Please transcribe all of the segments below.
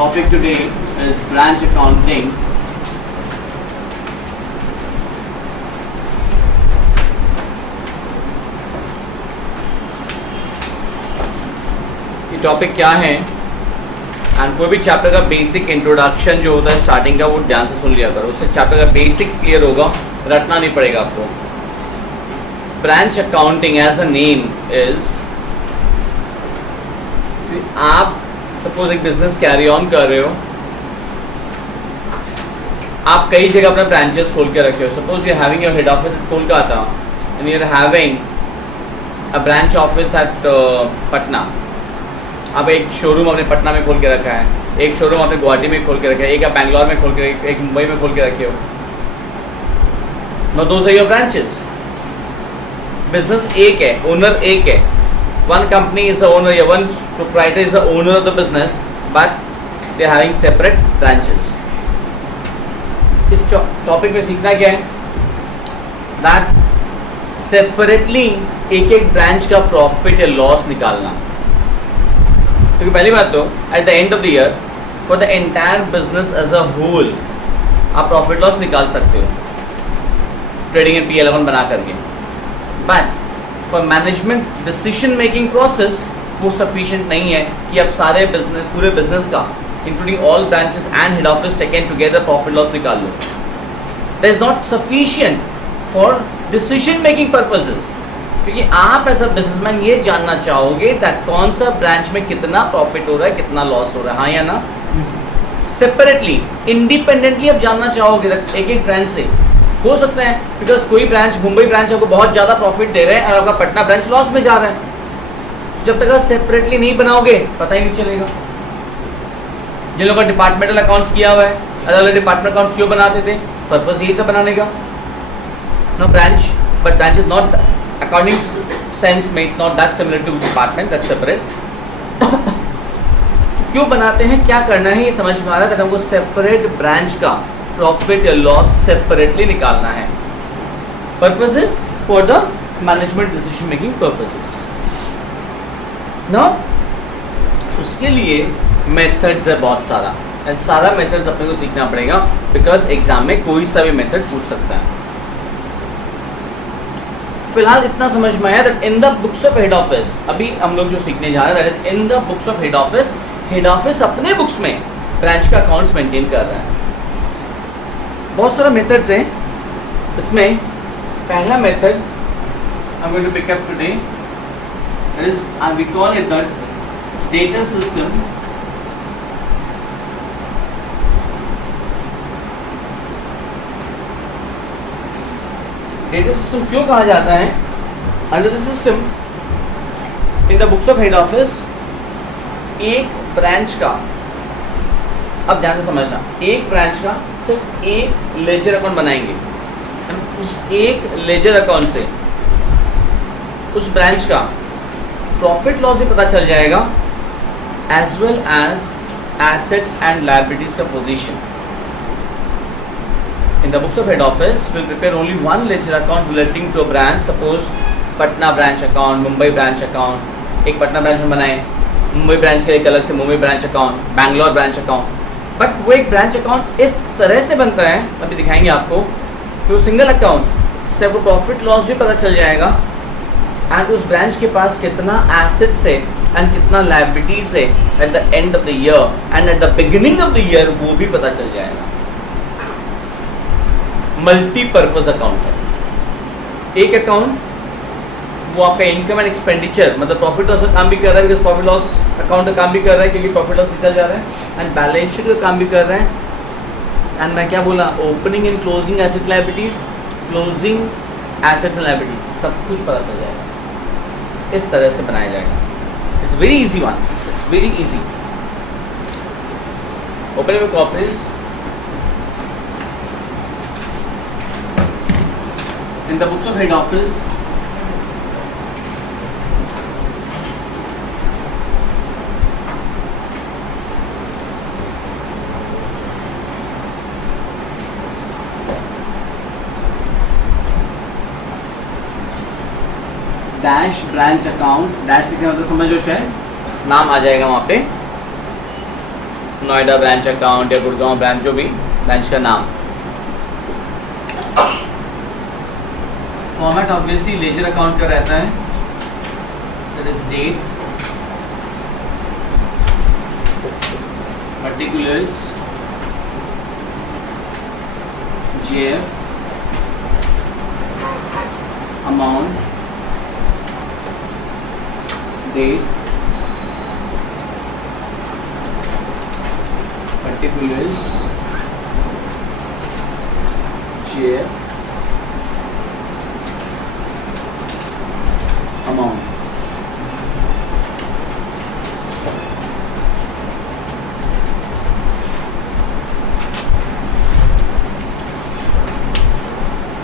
topic today is branch accounting. ये topic क्या है एंड कोई भी चैप्टर का बेसिक इंट्रोडक्शन जो होता है स्टार्टिंग का वो ध्यान से सुन लिया करो, उससे चैप्टर का बेसिक्स क्लियर होगा, रटना नहीं पड़ेगा आपको. Branch accounting as a name is, आप सपोज एक बिजनेस कैरी ऑन कर रहे हो, आप कई जगह अपना ब्रांचेस खोल के रखे हो. Suppose you having your head office at Kolkata and you are having a branch office at Patna. आप एक शोरूम अपने पटना में खोल के रखा है, एक शोरूम आपने गुवाहाटी में खोल के रखा है, एक आप बैंगलोर में खोल के, एक मुंबई में खोल के रखे हो. No those are your branches. Business एक है, ओनर एक है. One company is the owner या one proprietor is the owner of the business, but they are having separate branches. इस टॉपिक में सीखना क्या है, दैट सेपरेटली एक एक ब्रांच का प्रॉफिट या लॉस निकालना. क्योंकि पहली बात तो at the end of the year for the entire business as a whole आप प्रॉफिट लॉस निकाल सकते हो ट्रेडिंग एंड P11 बना करके. But for management decision making process वो सफिशिएंट नहीं है कि आप सारे बिजनेस, पूरे बिजनेस का including all branches and head office taken together profit loss निकाल लो. That is not sufficient for decision making purposes. क्योंकि आप एज अ बिजनेसमैन ये जानना चाहोगे दैट कौन सा ब्रांच में कितना प्रॉफिट हो रहा है, कितना लॉस हो रहा है, हाँ या ना. सेपरेटली इंडिपेंडेंटली आप जानना चाहोगे एक एक ब्रांच से. हो सकता है बिकॉज कोई ब्रांच, मुंबई ब्रांच आपको बहुत ज़्यादा प्रॉफिट दे रहे हैं और आपका पटना ब्रांच लॉस में जा रहा है. जब तक आप सेपरेटली नहीं बनाओगे पता ही नहीं चलेगा. जिन लोगों का डिपार्टमेंटल अकाउंट्स किया हुआ है, अलग अलग डिपार्टमेंट अकाउंट्स क्यों बनाते थे, पर्पस यही था बनाने का. No branch, but branch is not according sense में it's not that similar to department, that separate. क्यों बनाते हैं, क्या करना है, ये समझ में आ रहा है. हमको सेपरेट ब्रांच का प्रॉफिट या लॉस सेपरेटली निकालना है. Purposes for the management decision making purposes. ना उसके लिए मेथड्स है बहुत सारा, एंड सारा मेथड्स अपने को सीखना पड़ेगा बिकॉज एग्जाम में कोई सा भी मेथड पूछ सकता है. फिलहाल इतना समझ में आया that in the books of head office, अभी हम लोग जो सीखने जा रहे हैं that is in the books of head office. Head office अपने बुक्स में ब्रांच का अकाउंट्स मेंटेन कर रहा है. बहुत सारा मेथड्स हैं इसमें. पहला method I am going to pick up today is we call it the debtor system. Debtor system क्यों कहा जाता है? Under the system in the books of head office एक ब्रांच का, अब ध्यान से समझना, एक ब्रांच का सिर्फ एक लेजर अकाउंट बनाएंगे. उस एक लेजर अकाउंट से उस ब्रांच का प्रॉफिट लॉस भी पता चल जाएगा as well as assets and liabilities का position. In the books of head office, we'll prepare only one ledger account relating to a branch. Suppose Patna branch account, Mumbai branch account, एक Patna branch में बनाए, Mumbai branch का एक अलग से Mumbai branch account, Bangalore branch account. But वो एक ब्रांच अकाउंट इस तरह से बनता है, अभी दिखाएंगे आपको, कि वो सिंगल अकाउंट से आपको प्रॉफिट लॉस भी पता चल जाएगा एंड उस ब्रांच के पास कितना एसेट्स है एंड कितना लायबिलिटीज है eight the end of the year and eight the beginning of the year वो भी पता चल जाएगा. मल्टीपर्पज अकाउंट है. एक अकाउंट वो आपका इनकम एंड एक्सपेंडिचर, मतलब प्रॉफिट लॉस का काम भी कर रहा है बिकॉज प्रॉफिट लॉस अकाउंट का काम भी कर रहा है क्योंकि प्रॉफिट लॉस निकल जा रहा है, एंड बैलेंस शीट का काम भी कर रहा है. एंड मैं क्या बोला, opening and closing asset liabilities, closing assets and liabilities, सब कुछ पता चल जाएगा. इस तरह से बनाया जाएगा. It's very easy one, it's very easy. Opening with copies in the books of head office. Dash branch account, dash लिखने मतलब समझो शायद नाम आ जाएगा वहाँ पे. नोएडा ब्रांच अकाउंट या गुड़गांव ब्रांच, जो भी ब्रांच का नाम। फॉर्मेट ऑब्वियसली लेजर अकाउंट का रहता है, that is date, particulars, JF, amount, date, particulars, JF, amount।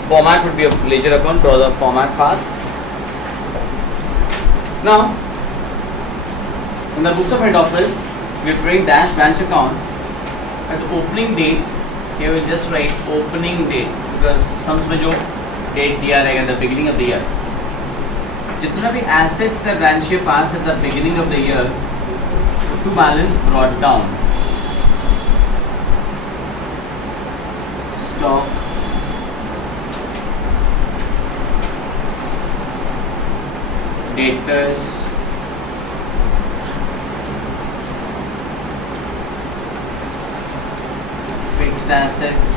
Format would be a ledger account, draw the format fast. Now, in the books of head office, we bring dash branch account. At the opening date, here we will just write opening date because sums में जो date दिया रहेगा at the beginning of the year. जितना भी assets है branch के पास at the beginning of the year, to balance brought down. Stock, debtors, fixed assets,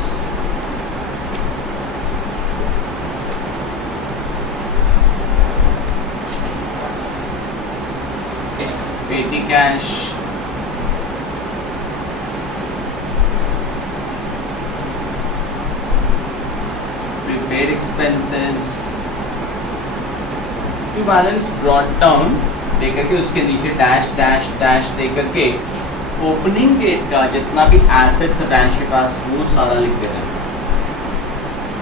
petty cash, prepaid expenses, to balance brought down दे करके उसके नीचे डैश डैश डैश दे करके ओपनिंग डेट का जितना भी एसेट्स है ब्रांच के पास वो सारा लिख देना है।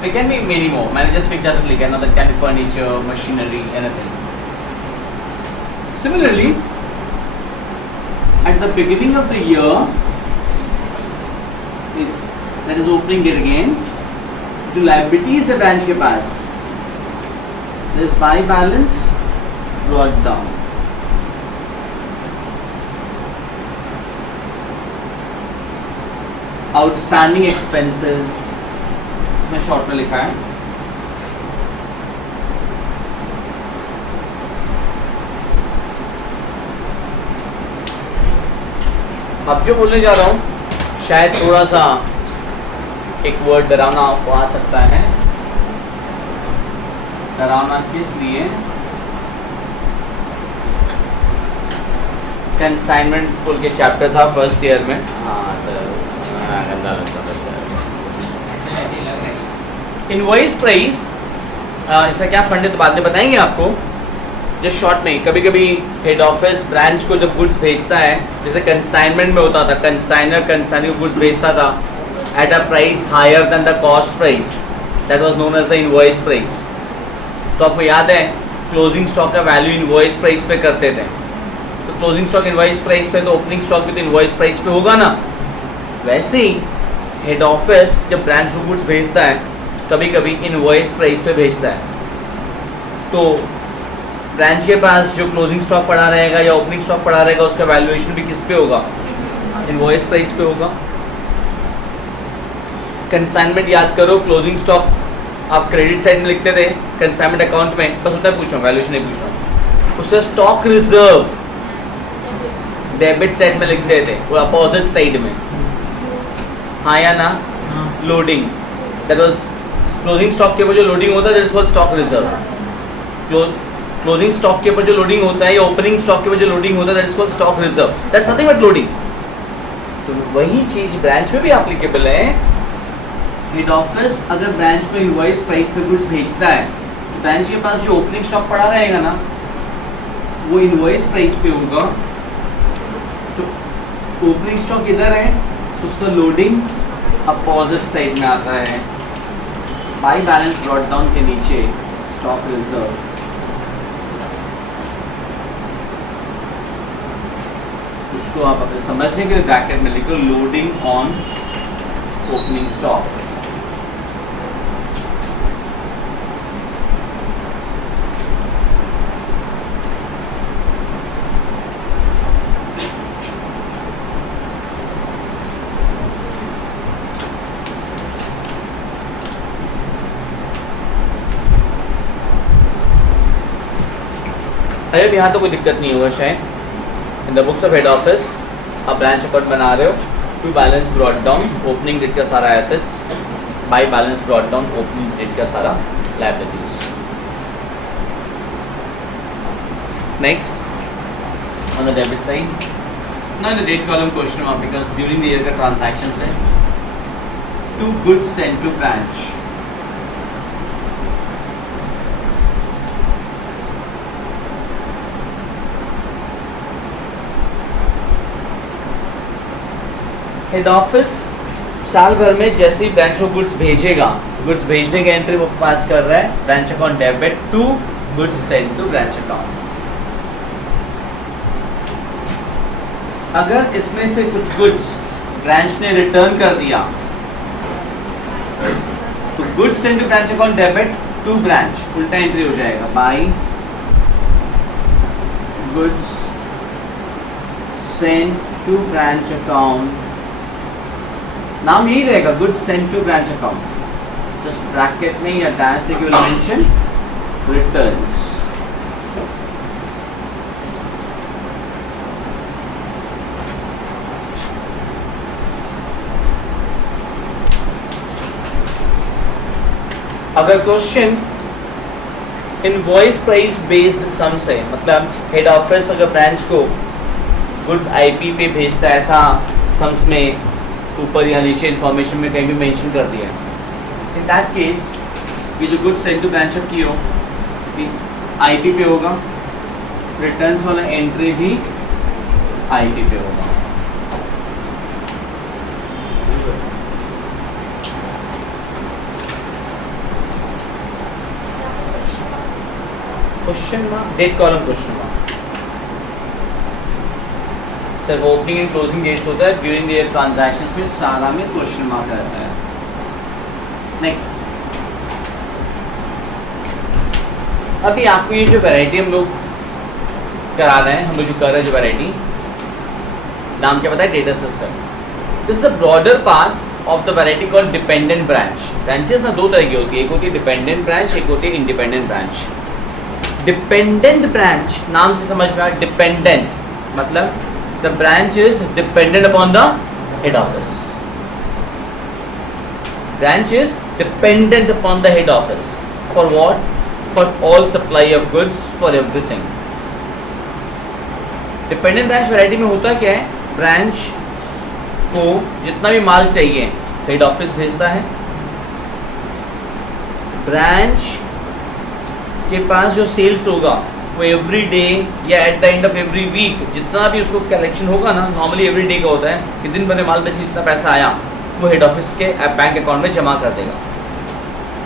It can be many more, मैंने जस्ट फिक्स एसेट लिखा है ना, that can be furniture, machinery, anything. Similarly at the beginning of the year is that is opening date again, जो लायबिलिटीज है ब्रांच के पास, this by balance brought down। Outstanding expenses इसमें short में लिखा है। अब जो बोलने जा रहा हूं शायद थोड़ा सा एक वर्ड डरावना आपको आ सकता है। डरावना किस लिए? कंसाइनमेंट पुल के चैप्टर था फर्स्ट ईयर में। हाँ सर, गंदा लगता था सर। इनवॉइस प्राइस इसका क्या फंड है तो बाद में बताएंगे आपको, जस्ट शॉर्ट में। कभी कभी हेड ऑफिस ब्रांच को जब गुड्स भेजता है, जैसे कंसाइनमेंट में होता था, कंसाइनर गुड्स भेजता था at a price higher than the cost price, that was known as the invoice price. तो आपको याद है क्लोजिंग स्टॉक का वैल्यू इनवॉइस प्राइस पे करते थे, तो क्लोजिंग स्टॉक इनवॉइस प्राइस पे, तो ओपनिंग स्टॉक भी तो इनवॉइस प्राइस पे होगा ना। वैसे ही हेड ऑफिस जब ब्रांच को गुड्स भेजता है कभी कभी इनवॉइस प्राइस पे भेजता है। तो ब्रांच के पास जो क्लोजिंग स्टॉक पड़ा रहेगा या ओपनिंग स्टॉक पड़ा रहेगा उसका वैल्यूएशन भी किस पे होगा? इनवॉइस प्राइस पे होगा। कंसाइनमेंट याद करो, क्लोजिंग स्टॉक आप क्रेडिट साइड में लिखते थे कंसाइनमेंट अकाउंट में, बस उतना पूछ रहा हूँ, वैल्यूएशन नहीं पूछ रहा हूँ। उसका स्टॉक रिजर्व डेबिट साइड में लिखते थे, वो अपोजिट साइड में, हाँ या ना? Loading, that was closing stock के ऊपर जो लोडिंग होता है that is called stock reserve. Closing stock के ऊपर जो लोडिंग होता है या ओपनिंग स्टॉक के ऊपर जो लोडिंग होता है that is called stock reserve, that's nothing but loading. तो वही चीज ब्रांच में भी एप्लीकेबल है। हेड ऑफिस अगर ब्रांच को इनवॉइस प्राइस पे गुड्स भेजता है तो ब्रांच के पास जो ओपनिंग स्टॉक पड़ा रहेगा ना वो इनवॉइस प्राइस पे होगा। तो ओपनिंग स्टॉक इधर है तो उसका लोडिंग अपोजिट साइड में आता है, बाय बैलेंस ब्रॉट डाउन के नीचे स्टॉक रिजर्व। उसको आप अपने समझने के लिए ब्रैकेट में लिखो, लोडिंग ऑन ओपनिंग स्टॉक। अरे यहाँ तो कोई दिक्कत नहीं होगा शायद. In the books of head office आप ब्रांच अकाउंट बना रहे हो. To balance brought down, opening date का सारा assets. By balance brought down, opening date का सारा liabilities. Next on the debit side, now in the date column question mark because during the year का transactions है. Two goods sent to branch. Head office साल भर में जैसे ही branch को गुड्स भेजेगा, गुड्स भेजने की एंट्री वो पास कर रहा है branch account debit to goods sent to branch account. अगर इसमें से कुछ गुड्स ब्रांच ने रिटर्न कर दिया तो goods sent to branch account debit to branch, उल्टा एंट्री हो जाएगा. By goods sent to branch account, नाम यही रहेगा goods sent to branch account. Just bracket में या डैश देके विल मेंशन रिटर्न्स. अगर question invoice price based sum से, मतलब हेड ऑफिस अगर ब्रांच को गुड्स आईपी पे भेजता है, ऐसा सम्स में ऊपर या नीचे इन्फॉर्मेशन में कहीं भी मेंशन कर दिया, इन दैट केस ये जो गुड्स सेंट टू ब्रांच की हो आईपी पे होगा, रिटर्न्स वाला एंट्री भी आईपी पे होगा. Question mark, date column question mark. सिर्फ ओपनिंग एंड क्लोजिंग डेट्स होता है, ड्यूरिंग द ईयर ट्रांजैक्शंस में सारा में क्वेश्चन मार्क रहता है. नेक्स्ट, अभी आपको ये जो वैरायटी हम लोग करा रहे हैं, हम लोग जो कर रहे हैं जो वैरायटी, नाम क्या पता है? Data system. This is a broader part of the variety called dependent branch. Branches ना दो तरह की होती है, एक होती है डिपेंडेंट ब्रांच, एक होती है इंडिपेंडेंट ब्रांच. डिपेंडेंट ब्रांच नाम से समझ में आया, डिपेंडेंट मतलब the branch is dependent upon the head office. Branch is dependent upon the head office for what? For all supply of goods, for everything. Dependent branch variety में होता क्या है? ब्रांच को जितना भी माल चाहिए हेड ऑफिस भेजता है. ब्रांच के पास जो सेल्स होगा वो एवरी डे या at the end of every week जितना भी उसको कलेक्शन होगा ना, नॉर्मली एवरी डे का होता है कि दिन भर में माल बेचे जितना पैसा आया वो हेड ऑफिस के बैंक अकाउंट में जमा कर देगा.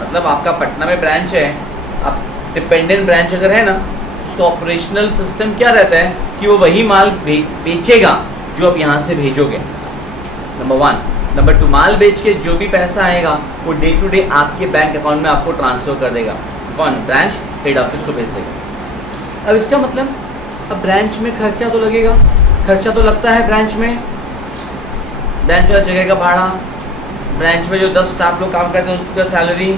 मतलब आपका पटना में ब्रांच है, आप डिपेंडेंट ब्रांच अगर है ना, उसका ऑपरेशनल सिस्टम क्या रहता है कि वो वही माल बेचेगा जो आप यहाँ से भेजोगे, नंबर वन. नंबर टू, माल बेच के जो भी पैसा आएगा वो डे टू डे आपके बैंक अकाउंट में आपको ट्रांसफ़र कर देगा. कौन? ब्रांच हेड ऑफिस को भेज देगा. अब इसका मतलब अब ब्रांच में खर्चा तो लगेगा, खर्चा तो लगता है ब्रांच में. ब्रांच वाला जगह का भाड़ा, ब्रांच में जो 10 स्टाफ लोग काम करते हैं उनका सैलरी,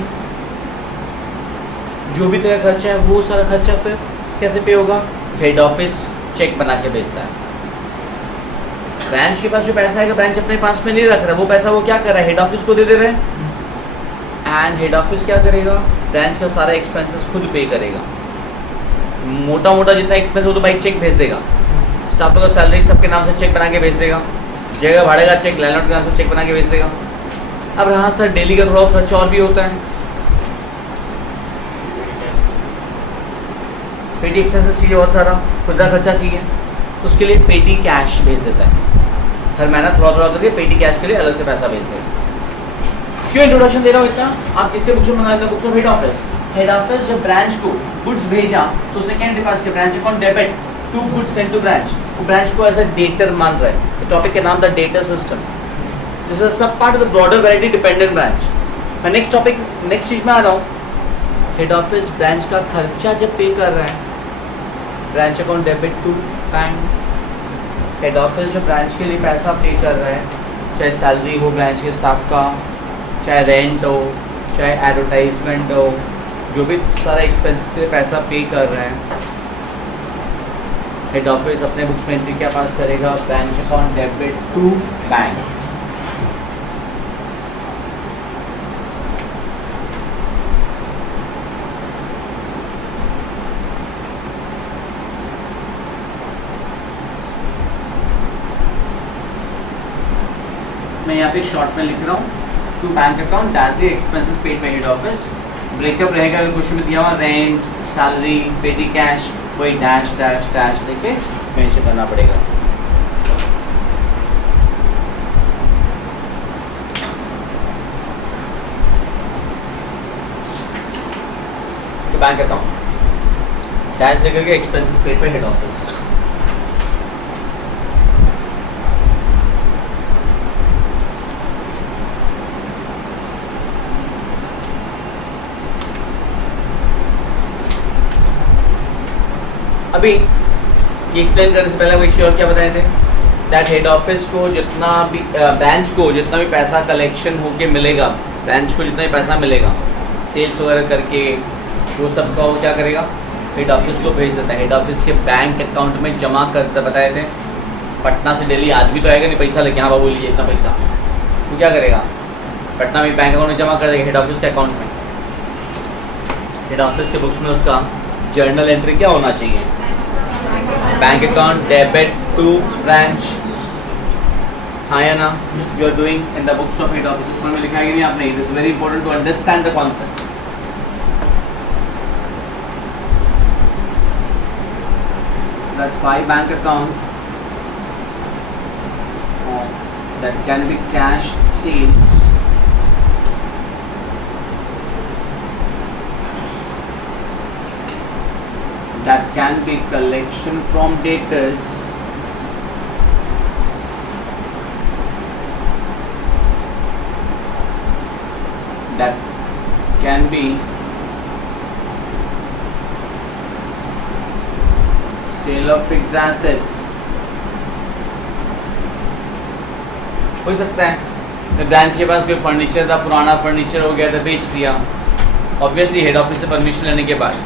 जो भी तरह खर्चा है वो सारा खर्चा फिर कैसे पे होगा? हेड ऑफिस चेक बना के भेजता है. ब्रांच के पास जो पैसा आएगा ब्रांच अपने पास में नहीं रख रहा, वो पैसा वो क्या कर रहा है? हेड ऑफिस को दे रहे हैं. एंड हेड ऑफिस क्या करेगा? ब्रांच का सारा एक्सपेंसेस खुद पे करेगा. मोटा मोटा जितना एक्सपेंस हो तो भाई चेक भेज देगा. स्टाफ का सैलरी सबके नाम से चेक बना के भेज देगा. जगह भाड़े का चेक लैंडलॉर्ड के नाम से चेक बना के भेज देगा. अब रहा सर डेली का थोड़ा खर्चा और भी होता है, पेटी एक्सपेंसेस चाहिए बहुत सारा, खुद का खर्चा चाहिए, उसके लिए पेटी कैश भेज देता है. हर महीना थोड़ा थोड़ा करके पेटी कैश के लिए अलग से पैसा भेज देगा. क्यों इंट्रोडक्शन दे रहा हूँ इतना? आप किससे बुक्स में बना लेते हैं? Books of head office. Head office जब ब्रांच को गुड्स भेजा तो उसने क्या पास के branch account debit to goods sent to branch. वो ब्रांच को एज अ डेटर मान रहा है. तो टॉपिक का नाम था data system. This is sub part of the broader variety dependent branch. मैं नेक्स्ट टॉपिक नेक्स्ट चीज में आ रहा हूँ. हेड ऑफिस ब्रांच का खर्चा जब पे कर रहा है, branch account debit to bank. Head office जो ब्रांच के लिए पैसा पे कर रहा है, चाहे सैलरी हो ब्रांच के स्टाफ का, चाहे रेंट हो, चाहे एडवर्टाइजमेंट हो, जो भी सारा एक्सपेंसेस के लिए पैसा पे कर रहे हैं, हेड ऑफिस अपने बुक्स में एंट्री क्या पास करेगा, bank account debit to bank. मैं यहाँ पे शॉर्ट में लिख रहा हूँ to bank account dash the expenses paid by head office. Breakup रहेगा अगर क्वेश्चन में दिया हुआ रेंट, सैलरी, पेटी कैश, वही डैश डैश डैश लेके मेंशन करना पड़ेगा। तो बैंक अकाउंट डैश लेकर के expenses paid by head office. अभी ये एक्सप्लेन करने से पहले वो एक श्योर क्या बताए थे, दैट हेड ऑफिस को जितना भी ब्रांच को जितना भी पैसा कलेक्शन होके मिलेगा, ब्रांच को जितना भी पैसा मिलेगा सेल्स वगैरह करके, वो सब का वो क्या करेगा, हेड ऑफिस को भेज देता है। हेड ऑफिस के बैंक अकाउंट में जमा करता बताए थे। पटना से दिल्ली आज भी तो आएगा नहीं पैसा लेके, हाँ बाबू लीजिए इतना पैसा, तो क्या करेगा, पटना में बैंक अकाउंट में जमा कर देगा हेड ऑफिस के अकाउंट में। हेड ऑफिस के बुक्स में उसका जर्नल एंट्री क्या होना चाहिए, bank account debit to branch, हाँ या ना, you are doing in the books of head office. उसमें लिखा है कि नहीं आपने, it is very important to understand the concept. That's why bank account that can be cash sales that can be collection from debtors that can be sale of fixed assets हो सकता है। तो ब्रांच के पास कोई furniture था, पुराना furniture हो गया था, बेच दिया, ऑब्वियसली हेड ऑफिस से परमिशन लेने के बाद,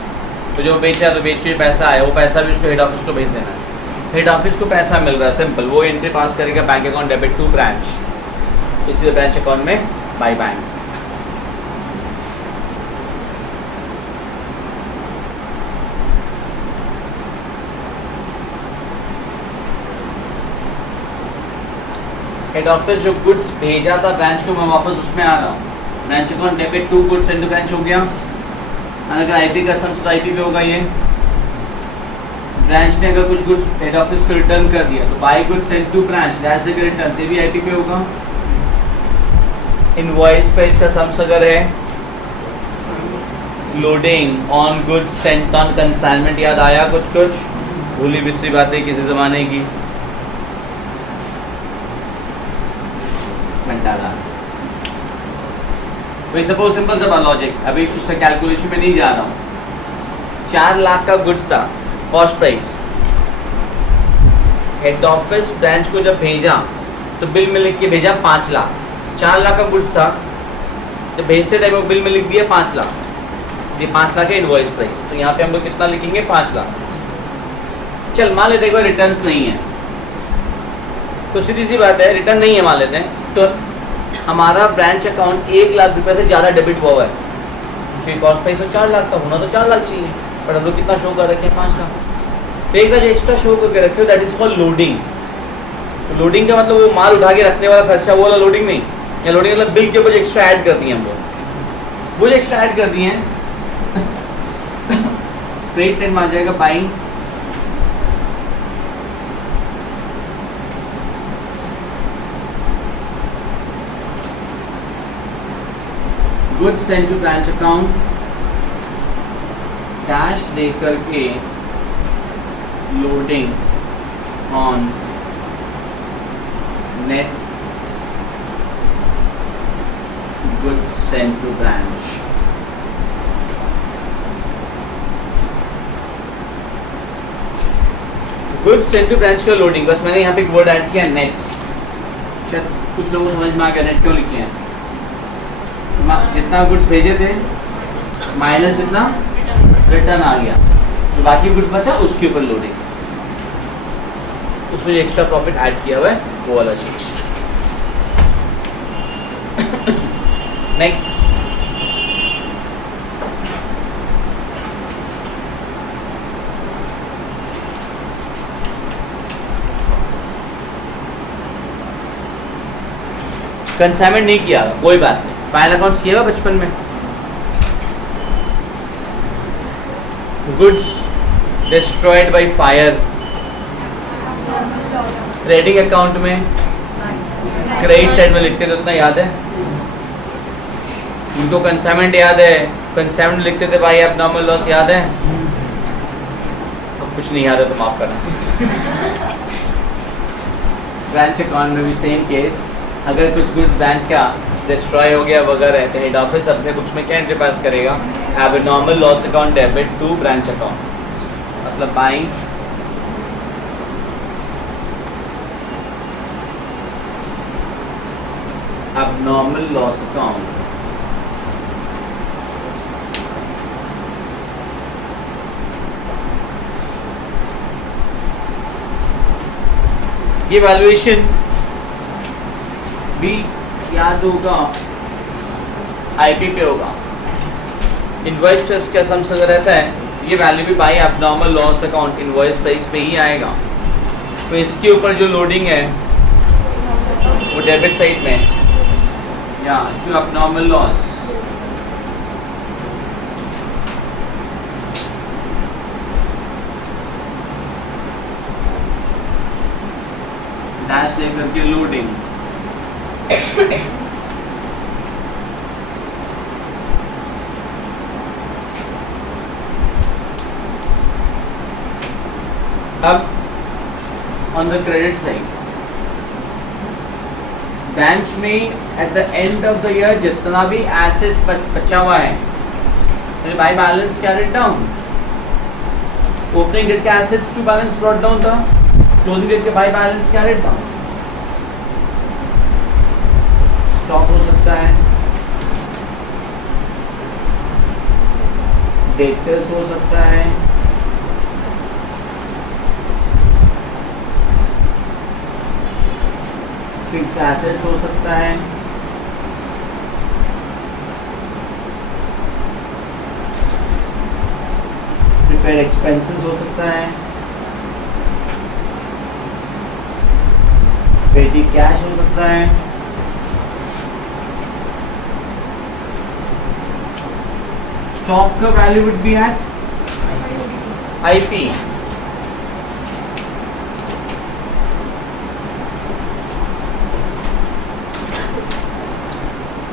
तो जो बेचा तो बेच के पैसा आया, वो पैसा भी उसको हेड ऑफिस को भेज देना है। हेड ऑफिस को पैसा मिल रहा है, सिंपल, वो एंट्री पास करेगा bank account debit to branch, इसी ब्रांच अकाउंट में बाय बैंक। हेड ऑफिस जो गुड्स भेजा था ब्रांच को, मैं वापस उसमें आ रहा हूँ। Branch account debit to goods into branch हो गया। अगर आईपी का सम्स तो आईपी पे होगा ये। ब्रांच ने अगर कुछ गुड्स हेड ऑफिस को रिटर्न कर दिया तो by goods sent to branch dash देकर रिटर्न से भी आईपी पे होगा। इनवॉइस पे इसका सम्स अगर है loading on goods Saint on consignment, याद आया कुछ कुछ, भूली बिसरी बातें किसी ज़माने की डाला। वही सपोज सिंपल सा लॉजिक, अभी उसका कैलकुलेशन में नहीं जा रहा हूँ। 4 लाख का गुड्स था, cost price, head office branch को जब भेजा तो बिल में लिख के भेजा 5 लाख। 4 लाख का गुड्स था, जब भेजते टाइम वो बिल में लिख दिया 5 लाख, ये 5 लाख है इनवॉइस प्राइस, तो यहाँ पे हम लोग कितना लिखेंगे 5 लाख। चल मान लेते हैं रिटर्न्स नहीं है, तो सीधी सी बात है रिटर्न नहीं है मान लेते हैं, तो हमारा ब्रांच अकाउंट 1 लाख रुपए से ज़्यादा डेबिट हुआ है, क्योंकि कॉस्ट प्राइस तो 4 लाख का होना, तो 4 लाख चाहिए, पर हम लोग कितना शो कर रखे हैं 5 लाख। तो एक जो एक्स्ट्रा शो करके रखे हो दैट इज कॉल्ड लोडिंग। तो लोडिंग का मतलब वो माल उठा के रखने वाला खर्चा, वो वाला लोडिंग नहीं, या लोडिंग मतलब बिल के ऊपर एक्स्ट्रा ऐड कर दिए हम लोग, वो जो एक्स्ट्रा ऐड कर दिए हैं क्रेडिट साइड में आ जाएगा buying goods sent to branch account dash दे करके loading on net goods sent to branch. Goods sent to branch का लोडिंग, बस मैंने यहाँ पे एक वर्ड ऐड किया नेट, शायद कुछ लोगों को समझ में आ गया नेट क्यों लिखे हैं। जितना गुड्स भेजे थे माइनस जितना रिटर्न आ गया, तो बाकी गुड्स बचा उसके ऊपर लोडिंग। इसमें जो एक्स्ट्रा प्रॉफिट ऐड किया हुआ है वो वाला शेष। नेक्स्ट, कंसाइनमेंट नहीं किया, कोई बात नहीं, फाइनल अकाउंट्स किया हुआ बचपन में। Goods destroyed by fire, trading account में क्रेडिट साइड में लिखते थे, उतना याद है? उनको कंसाइनमेंट याद है, कंसाइनमेंट लिखते थे भाई, एबनॉर्मल लॉस याद है? अब कुछ नहीं याद है तो माफ करना। ब्रांच अकाउंट में भी सेम केस, अगर कुछ गुड्स ब्रांच का डिस्ट्रॉय हो गया वगैरह तो हेड ऑफिस अपने बुक्स में क्या एंट्री पास करेगा? Abnormal loss account debit to branch account, मतलब बाइंग abnormal loss account ये वैल्यूएशन भी याद होगा, आईपी पे होगा, इनवॉइस प्राइस का सम से रहता है, ये वैल्यू भी by abnormal loss account invoice price पे ही आएगा। तो इसके ऊपर जो लोडिंग है वो डेबिट साइड में, या टू एबनॉर्मल लॉस डैश लेकर के लोडिंग, अब on the credit side branch में at the end of the year जितना भी एसेट्स बचा हुआ है, by balance carried down, opening date के assets to balance brought down था, क्लोजिंग डेट के by balance carried down. Stock हो सकता है, डेटर्स हो सकता है, फिक्स एसेट्स हो सकता है, प्रिपेयर एक्सपेंसेस हो सकता है, पेटी कैश हो सकता है, स्टॉक का value would be at IP.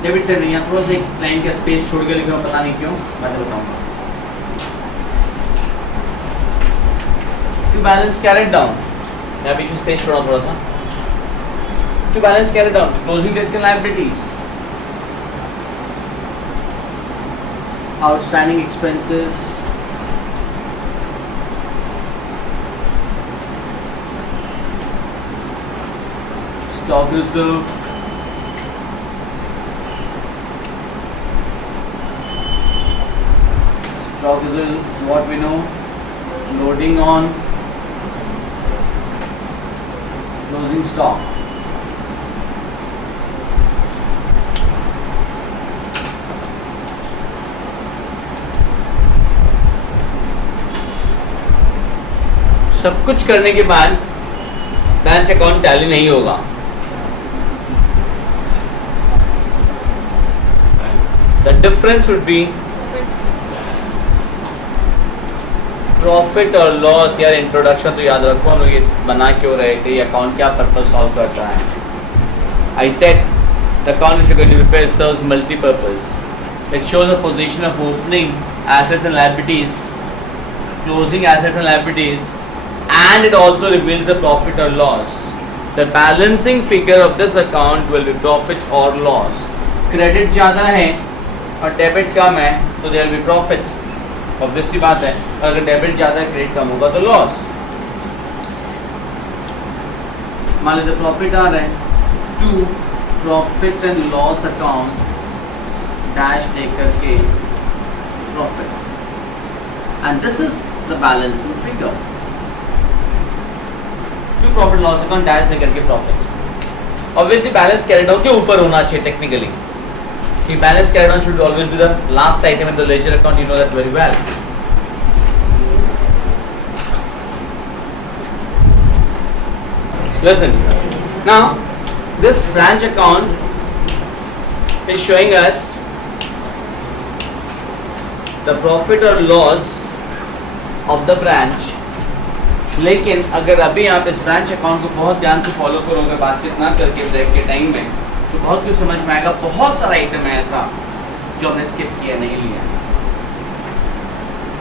Debit side में यहाँ थोड़ा सा एक लाइन का स्पेस छोड़ के लिखा, पता नहीं क्यों, मैं बताऊंगा। टू बैलेंस कैरिड डाउन, यहाँ बीच में स्पेस छोड़ा थोड़ा सा। To balance carried down, closing date के liabilities, outstanding expenses, stock reserve, stock is what we know, loading on closing stock, सब कुछ करने के बाद ब्रांच अकाउंट टैली नहीं होगा। The difference would be profit और लॉस। यार इंट्रोडक्शन तो याद रखो, हम लोग ये बना क्यों रहे थे, ये अकाउंट क्या पर्पस सॉल्व करता है। I said the account which you can prepare serves multipurpose. It shows the position of opening assets and liabilities, closing assets and liabilities, and it also reveals the profit और loss. The balancing figure of this account will be profit और loss. Credit ज़्यादा है और debit कम है तो there will be profit, obvious सी बात है। और अगर डेबिट ज़्यादा है क्रेडिट कम होगा तो लॉस। मान लीजिए प्रॉफिट आ रहा है, to profit and loss account dash लेकर के profit, and this is the balancing figure. To profit loss account dash नहीं करके profit. Obviously balance carry down के ऊपर होना चाहिए टेक्निकली, कि balance carry down should always be the last item in the ledger account, you know that very well. Listen, now this branch account is showing us the profit or loss of the branch, लेकिन अगर अभी आप इस branch account को बहुत ध्यान से follow करोगे बातचीत ना करके ब्रेक के टाइम में, तो बहुत कुछ समझ में आएगा। बहुत सारा आइटम है ऐसा जो हमने स्किप किया नहीं लिया,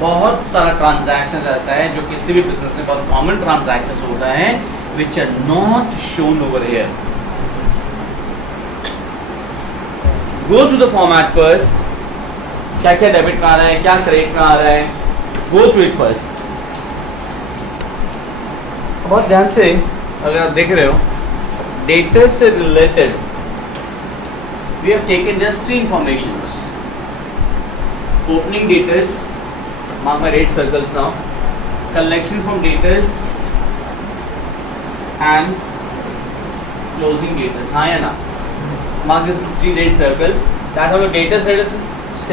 बहुत सारा ट्रांजैक्शन ऐसा है जो किसी भी बिजनेस में बहुत कॉमन ट्रांजैक्शन होता है which are not shown over here. Go through the format first. क्या क्या डेबिट में आ रहा है, क्या क्रेडिट में आ रहा है, go through it first. बहुत ध्यान से अगर आप देख रहे हो, डेटा से related we have taken just 3 informations. Opening datas, mark my red circles now. Collection from datas and closing datas. हाँ या ना? Mark this 3 red circles. That हम लोग data से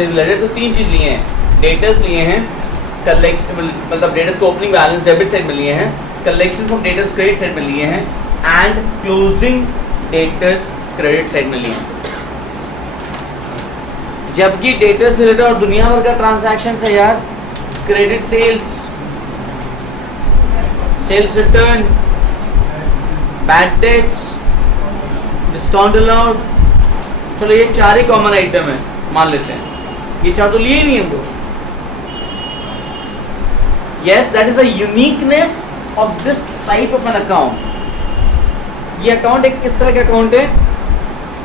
related से 3 चीज लिए हैं. Datas लिए हैं, collection मतलब datas को opening balance debit side में लिए हैं, collection from datas credit side में लिए हैं, and closing datas credit side में लिए हैं. जबकि data से related और दुनिया भर का transactions है यार, credit sales, sales return, bad debts, discount allowed, चलो ये 4 ही कॉमन आइटम है मान लेते हैं, ये 4 तो लिए ही नहीं हमको। Yes, that is a uniqueness of this type of an account. ये अकाउंट एक किस तरह का अकाउंट है,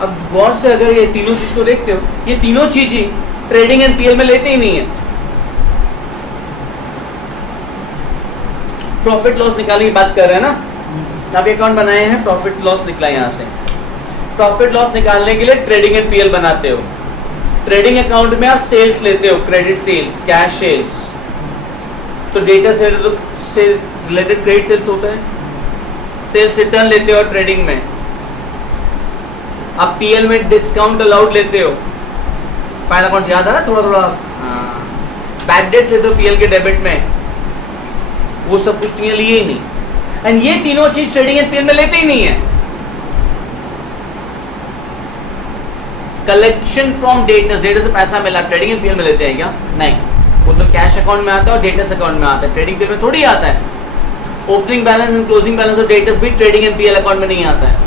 अब गौर से अगर ये तीनों चीज को देखते हो, ये तीनों चीज ही ट्रेडिंग एंड पीएल में लेते ही नहीं है। प्रॉफिट लॉस निकालने की बात कर रहे हैं ना, आप अकाउंट बनाए हैं, प्रॉफिट लॉस निकला यहाँ से। प्रॉफिट लॉस निकालने के लिए ट्रेडिंग एंड पीएल बनाते हो। ट्रेडिंग अकाउंट में आप सेल्स लेते हो, क्रेडिट सेल्स, कैश सेल्स, तो डेटा से रिलेटेड क्रेडिट सेल्स होता है। सेल्स रिटर्न लेते हो ट्रेडिंग में। आप पीएल में डिस्काउंट अलाउड लेते हो। फाइनल अकाउंट याद आ रहा थोड़ा थोड़ा। बैड डेट्स लेते हो पीएल के डेबिट में, वो सब कुछ लिए ही नहीं। एंड ये तीनों चीज ट्रेडिंग एंड पीएल में लेते ही नहीं है। कलेक्शन फ्रॉम डेटा, डेटा से पैसा मिला, ट्रेडिंग एंड पीएल में लेते हैं क्या? नहीं, वो तो कैश अकाउंट में आता है और डेटा अकाउंट में आता है, ट्रेडिंग पीएल में थोड़ी आता है। Opening balance and closing balance और डेटा भी ट्रेडिंग एंड पीएल अकाउंट में नहीं आता है।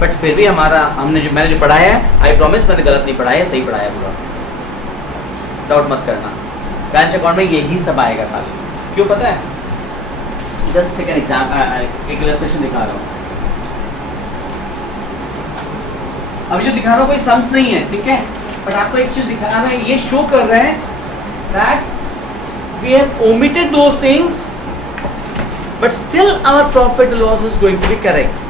बट फिर भी हमारा मैंने जो पढ़ाया है, आई प्रॉमिस मैंने गलत नहीं पढ़ाया, सही पढ़ाया पूरा, डाउट मत करना। ब्रांच अकाउंट में यही सब आएगा खाली। क्यों पता है? जस्ट टेक एन एग्जांपल, एक इलस्ट्रेशन दिखा रहा हूँ। अभी जो दिखा रहा हूँ कोई सम्स नहीं है, ठीक है, बट आपको एक चीज दिखा रहा है, ये शो कर रहे हैं that we have omitted those things but still our profit loss is going to be correct.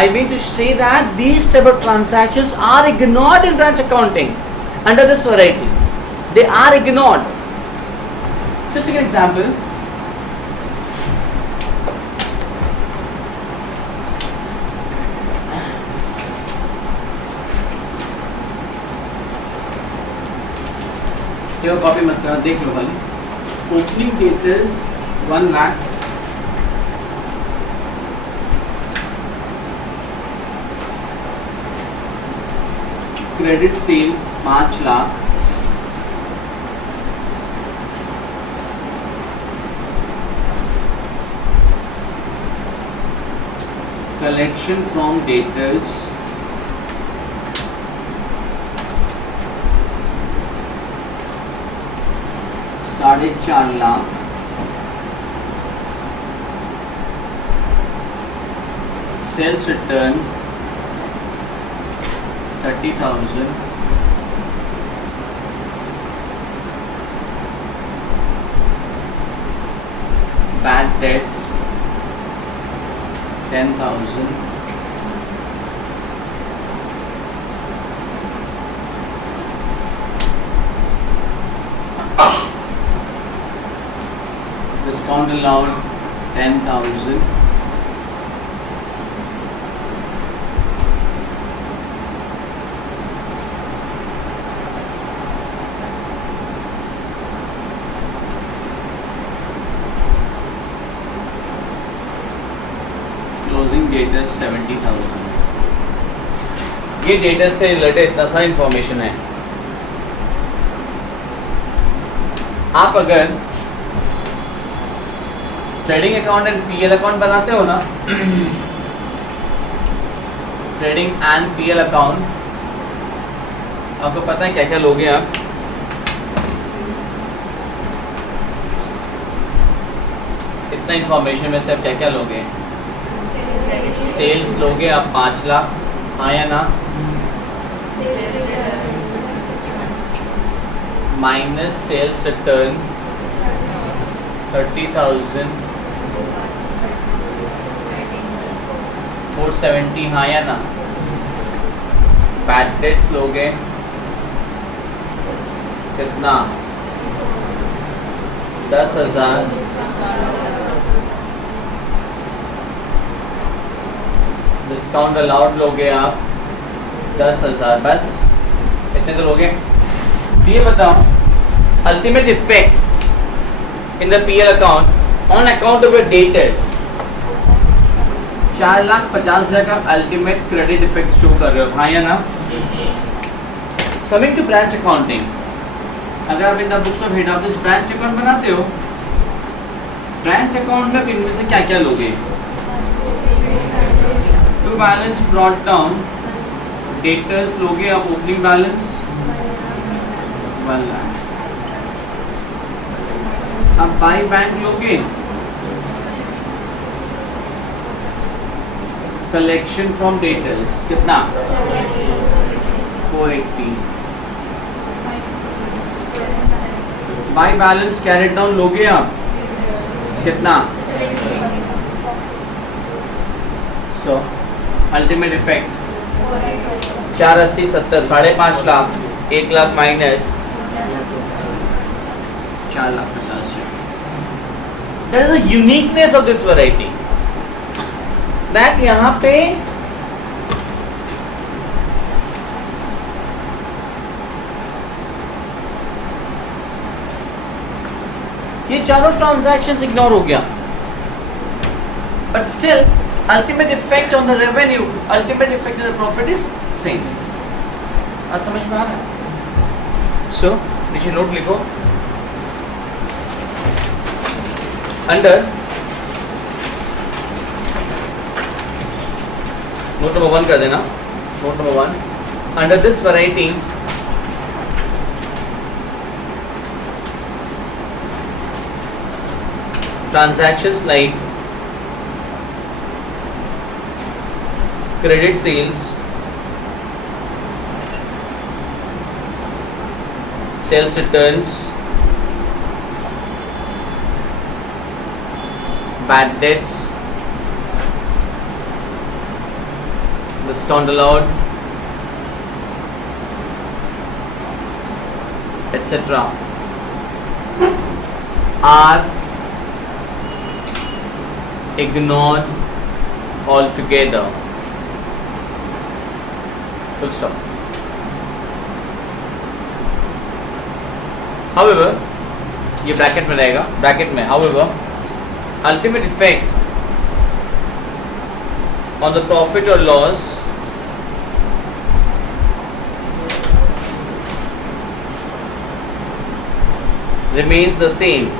I mean to say that these type of transactions are ignored in branch accounting under this variety. They are ignored. Just take an example. ये copy मत करना, देख लो खाली। Opening date is 1 lakh. Credit sales 5 lakh, collection from debtors 4.5 lakh, sales return 30,000, bad debts 10,000, Discount allowed 10,000. Closing date is 70,000. ये data से related इतना सारा information है. आप अगर trading account and PL account बनाते हो ना, ट्रेडिंग एंड पीएल अकाउंट, आपको पता है क्या क्या लोगे आप. इतना इंफॉर्मेशन में से आप क्या क्या लोगे. सेल्स लोगे आप 5 लाख, हाँ या ना, माइनस सेल्स रिटर्न 30,000, 470, हाँ या ना. बैड डेट्स लोगे कितना, 10,000. डिस्काउंट अलाउड लोगे आप 10,000. बस इतने तो लोगे. ये बताओ, ultimate effect in the PL account on account of your debtors, 4,50,000 का अल्टीमेट क्रेडिट इफेक्ट शो कर रहे हो, हाँ या ना. कमिंग टू ब्रांच अकाउंटिंग, अगर आप in the books of head office branch account बनाते हो, ब्रांच अकाउंट में आप इनमें से क्या क्या लोगे. To balance brought down, debtors लोगे आप ओपनिंग बैलेंस 1 लाख. अब बाई बैंक लोगे, कलेक्शन फ्रॉम डेटर्स कितना, 480. बाई बैलेंस कैरेट डाउन लोगे आप कितना, so ultimate effect 480, 70, 5.5 lakh, 1 lakh minus 4,50,000. There is a uniqueness of this variety that यहाँ पे ये चारों ट्रांजैक्शंस इग्नोर हो गया, but still ultimate effect on the revenue, ultimate effect on the profit is same. आज समझ में आ रहा है. So नीचे नोट लिखो, अंडर नोट नंबर 1 कर देना. Note number 1, under this variety transactions like credit sales, sales returns, bad debts, discount allowed, etc. are ignored altogether. Full stop. However, ये ब्रैकेट में रहेगा, ब्रैकेट में however ultimate effect on the profit or loss remains the same.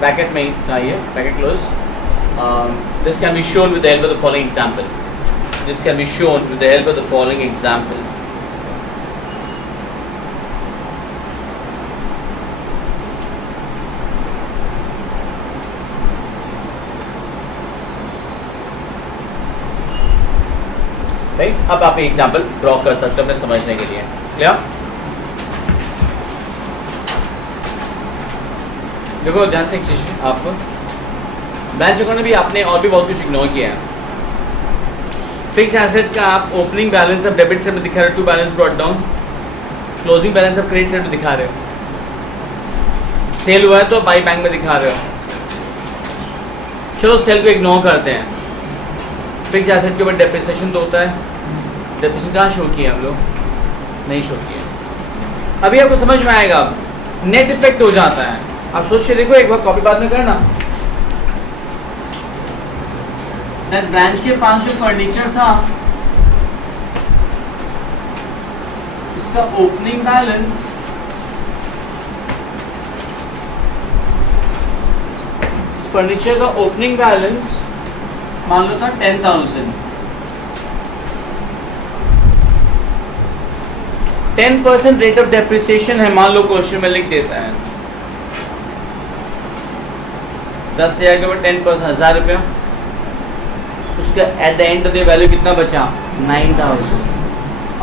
Bracket में था ये, bracket close. This can be shown with the help of the following example. This can be shown with the help of the following example. Right? अब आप example draw कर सकते हो अपने समझने के लिए. क्लियर? देखो ध्यान से एक चीज, आपको ब्रांच अकाउंट में भी आपने और भी बहुत कुछ इग्नोर किया है. फिक्स एसेट का आप opening balance of debit side में दिखा रहे हो, to balance brought down, closing balance of credit side में दिखा रहे हो, सेल हुआ है तो बाई बैंक में दिखा रहे हो। चलो सेल को इग्नोर करते हैं, फिक्स एसेट के ऊपर डेप्रिसिएशन तो होता है, डेप्रिसिएशन कहाँ शो किया हम लोग, नहीं शो किया। अभी आपको समझ में आएगा, नेट इफेक्ट हो जाता है। आप सोच के देखो एक बार, कॉपी बाद में करना। दैट ब्रांच के पास जो फर्नीचर था इसका ओपनिंग बैलेंस फर्नीचर का ओपनिंग बैलेंस मान लो था 10,000। 10% रेट ऑफ डेप्रिसिएशन है, मान लो क्वेश्चन में लिख देता है 10,000 के ऊपर 10%, 1,000 रुपया, उसका eight the end of the value कितना बचा, 9,000।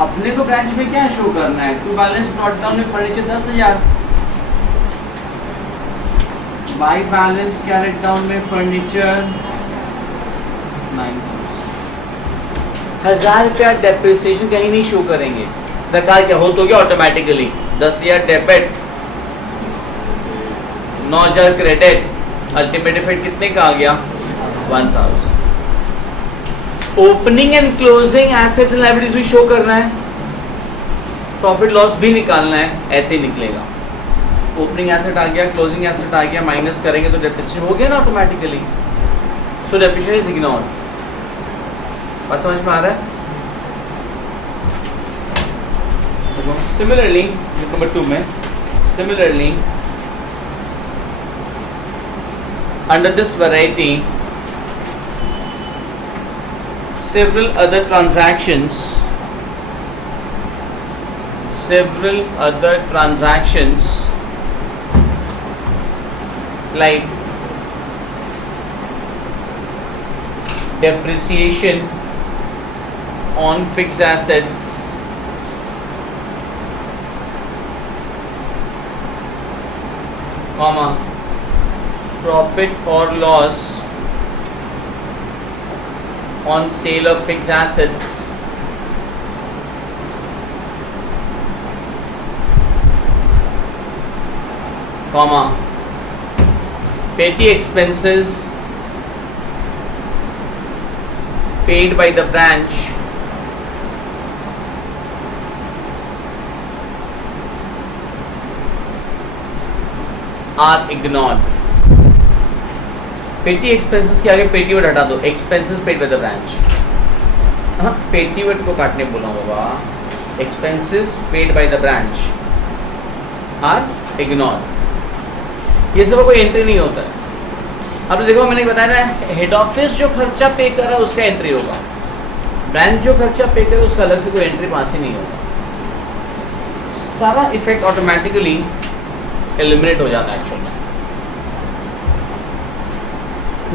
अपने को ब्रांच में क्या शो करना है, टू बैलेंस ब्रॉट डाउन में furniture 10,000, by balance carried down में फर्नीचर 9,000। 1,000 रुपया डेप्रिसिएशन कहीं नहीं शो करेंगे, प्रकार क्या हो तो गया automatically, 10,000 debit, 9,000 credit, ultimate effect कितने का आ गया, 1,000। Opening and closing assets and liabilities भी शो करना है, प्रॉफिट लॉस भी निकालना है, ऐसे ही निकलेगा। ओपनिंग एसेट आ गया, क्लोजिंग एसेट आ गया, माइनस करेंगे तो डेप्रिसिएशन हो गया ना automatically, so depreciation is ignored. बात समझ में आ रहा है? Similarly, number 2 में, similarly, under this variety, several other transactions like depreciation on fixed assets, comma, profit or loss on sale of fixed assets, comma, petty expenses paid by the branch are ignored. Petty expenses के आगे petty word हटा दो, expenses paid by the branch, हाँ petty word को काटने बोला होगा, expenses paid by the branch are ignore. ये सब कोई एंट्री नहीं होता है। अब देखो मैंने बताया था, हेड ऑफिस जो खर्चा पे कर रहा है उसका एंट्री होगा, ब्रांच जो खर्चा पे कर रहा है उसका अलग से कोई एंट्री पास ही नहीं होगा, सारा इफेक्ट ऑटोमेटिकली एलिमिनेट हो जाता है actually.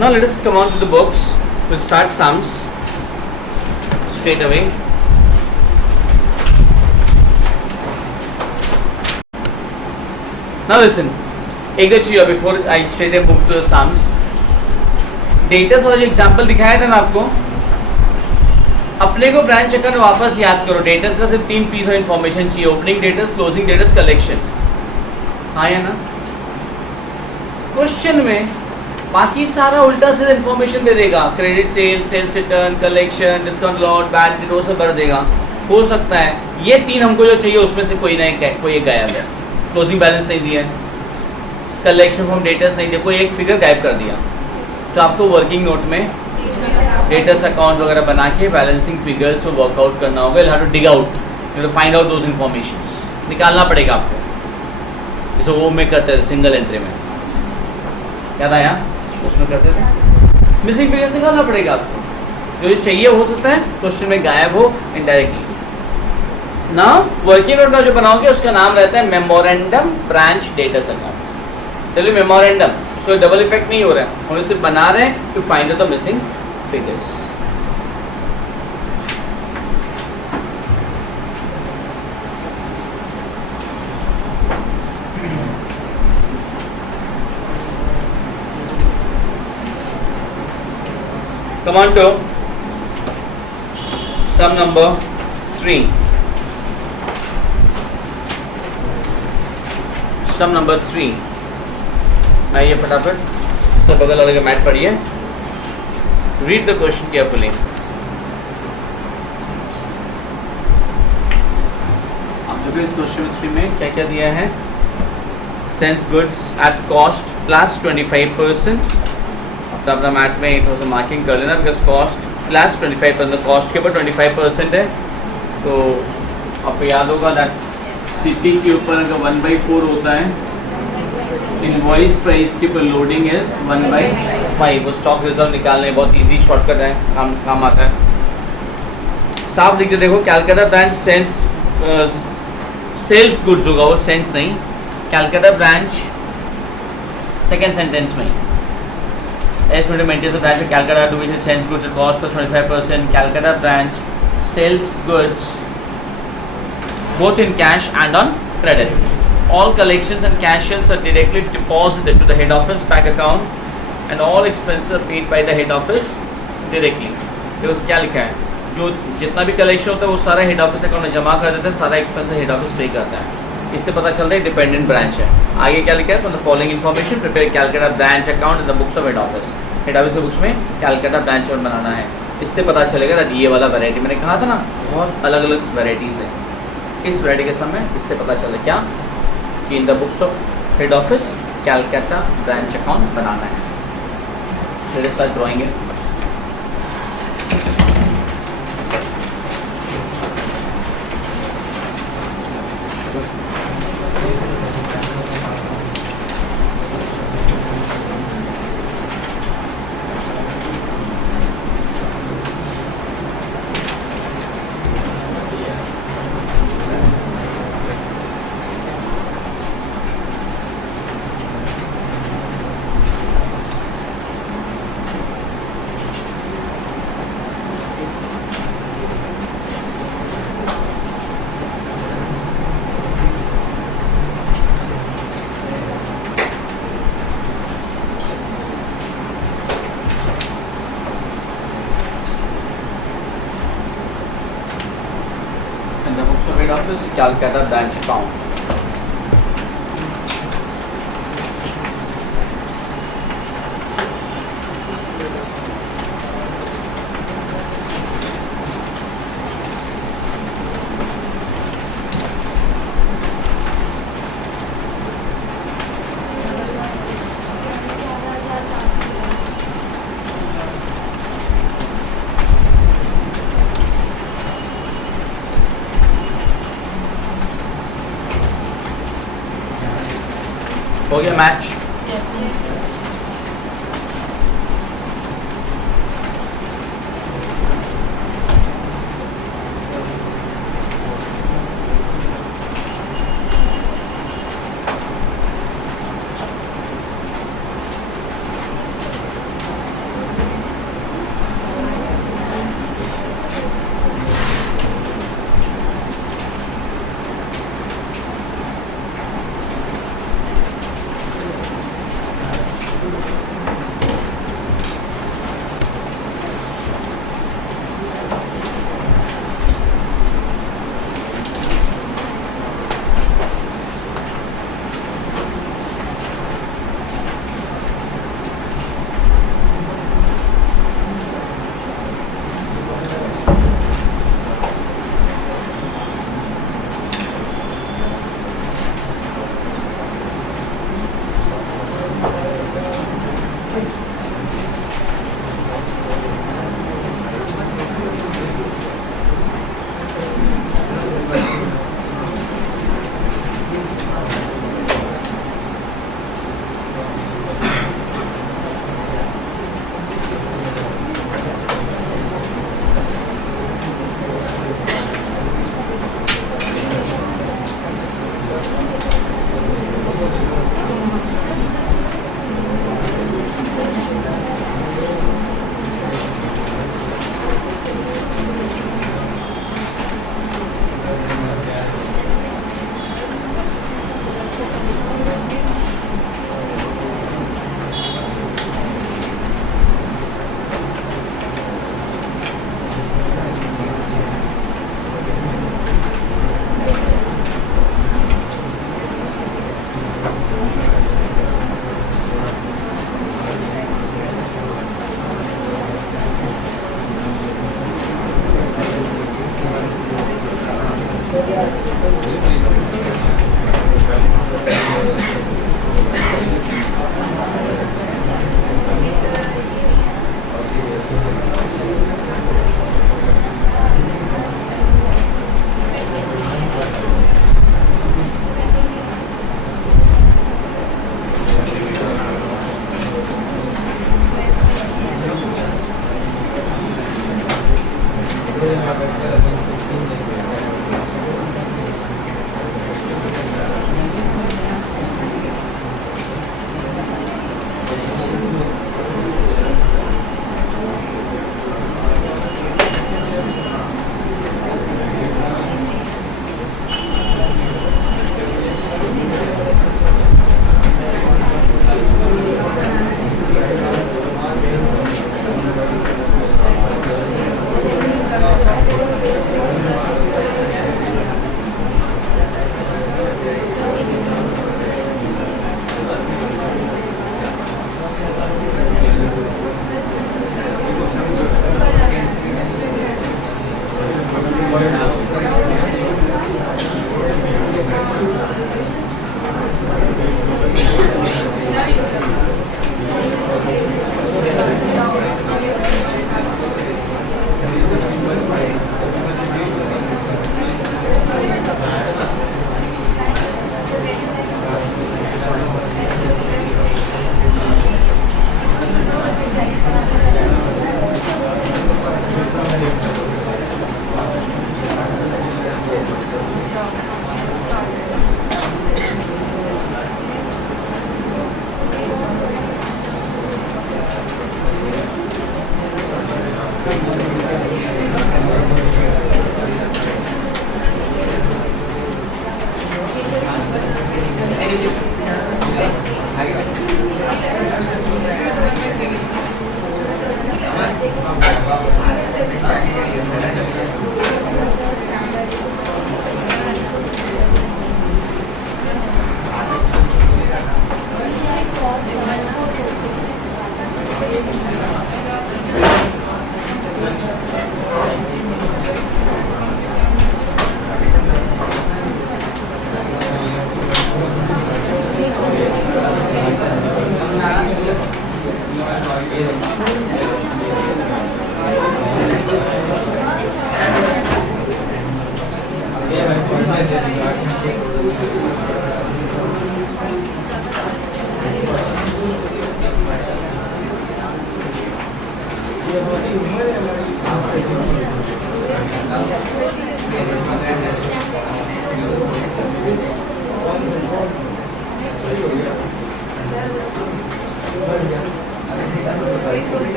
Now let us come on to the books. We'll start sums straight away. Now listen, एक दो चीज़ before I straight away move to the sums. Data वाला जो एग्जाम्पल दिखाया था ना आपको, अपने को ब्रांच अकाउंट वापस याद करो। डेटस का सिर्फ 3 पीस ऑफ इन्फॉर्मेशन चाहिए, opening debtors, closing debtors, collection, हाँ या ना। क्वेश्चन में बाकी सारा उल्टा सीधा इन्फॉर्मेशन दे देगा, credit sale, sales return, collection, discount लॉट, बैड डेट, वो सब भर देगा। हो सकता है ये 3 हमको जो चाहिए उसमें से कोई ना कोई एक गायब है, क्लोजिंग बैलेंस नहीं दिया है, कलेक्शन फ्रॉम डेटस नहीं दिया, कोई एक फिगर गायब कर दिया, तो आपको वर्किंग नोट में डेटस अकाउंट वगैरह बना के बैलेंसिंग फिगर्स को वर्कआउट करना होगा। You have to dig out, you have to find out those informations, निकालना पड़ेगा आपको, जैसे वो में करते थे सिंगल एंट्री में, याद आया उसमें करते थे, मिसिंग फिगर्स निकालना पड़ेगा आपको, जो चाहिए हो सकता है क्वेश्चन में गायब हो इनडायरेक्टली ना। वर्किंग नोट में जो बनाओगे उसका नाम रहता है मेमोरेंडम ब्रांच डेटस अकाउंट। चलिए मेमोरेंडम, उसको डबल इफेक्ट नहीं हो रहा है, हम इसे बना रहे हैं to find out the missing figures. Come on to Sum number 3. Sum number 3. आइए फटाफट सब बगल वाले का मैथ पढ़िए. Read the question carefully. आप देखो इस क्वेश्चन 3 में क्या क्या दिया है. Sense goods at cost plus 25%. अपना मैथ में थोड़ा सा मार्किंग कर लेना बिकॉज कॉस्ट प्लस 25%, कॉस्ट के ऊपर 25% है. तो आपको याद होगा दैट सिटी के ऊपर अगर 1/4 होता है, इनवॉइस प्राइस के ऊपर लोडिंग इज 1/5. वो स्टॉक रिजर्व निकालने बहुत इजी शॉर्टकट है, काम आता है. साफ लिख के देखो, कैलकाटा ब्रांच सेल्स गुड्स होगा, वो सेंस नहीं. कैलकाटा ब्रांच सेकेंड सेंटेंस में estimate maintains the branch of Calcutta to which it sends goods at cost plus 25%. Calcutta branch sells goods both in cash and on credit. All collections and cashiers are directly deposited to the head office bank account and all expenses are paid by the head office directly. देखो क्या लिखा है, जो जितना भी collection होता है वो सारा हेड ऑफिस अकाउंट में जमा कर देते हैं, सारा एक्सपेंस हेड ऑफिस पे करता है. इससे पता चलता है डिपेंडेंट ब्रांच है. आगे क्या लिखा है, from the following information prepare Calcutta branch account in the books of head office. Head office के बुक्स में कैलकाटा ब्रांच अकाउंट बनाना है. इससे पता चलेगा ये वाला वैरायटी मैंने कहा था ना, बहुत अलग अलग वैरायटीज़ है. इस वैरायटी के समय इससे पता चले क्या कि in the books of head office Calcutta branch account बनाना है. मेरे साथ ड्राइंग है. Head office Calcutta branch account. हो गया match. Thank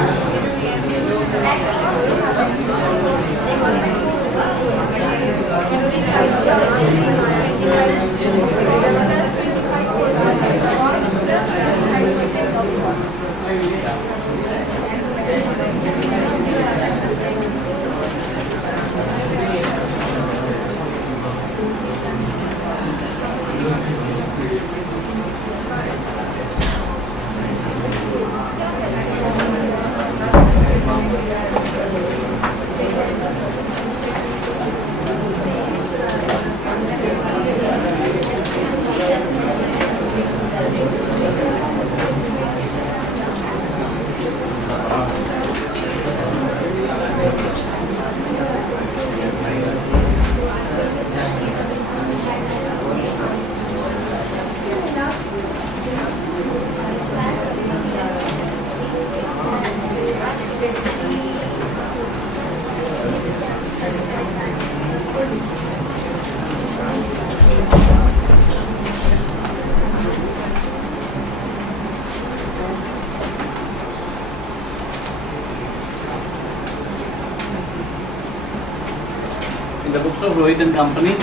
you. in the books of Rohit and Company.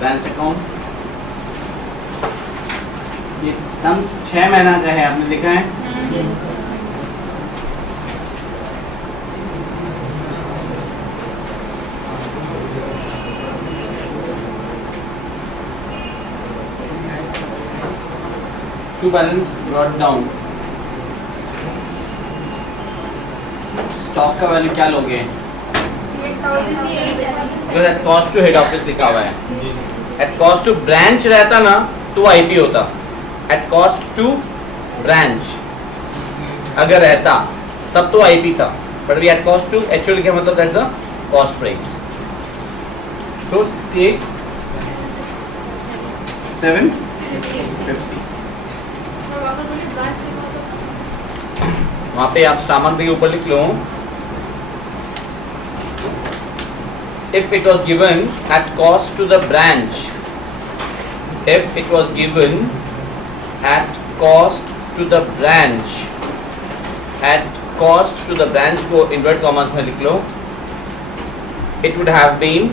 Branch account. ये सम 6 महीना का है, आपने लिखा है? Yes. To balance brought down. Stock का वैल्यू क्या लोगे? जो at cost to head office लिखा हुआ है, एट कॉस्ट टू ब्रांच रहता ना तो आईपी होता, एट कॉस्ट टू ब्रांच अगर रहता तब तो आईपी था, बट अभी एट कॉस्ट टू एक्चुअली क्या मतलब, दैट्स अ कॉस्ट प्राइस. तो 68 750 वहाँ पे आप स्टामक के ऊपर लिख लो, if it was given at cost to the branch, if it was given at cost to the branch, at cost to the branch को inverted commas में लिख लो, it would have been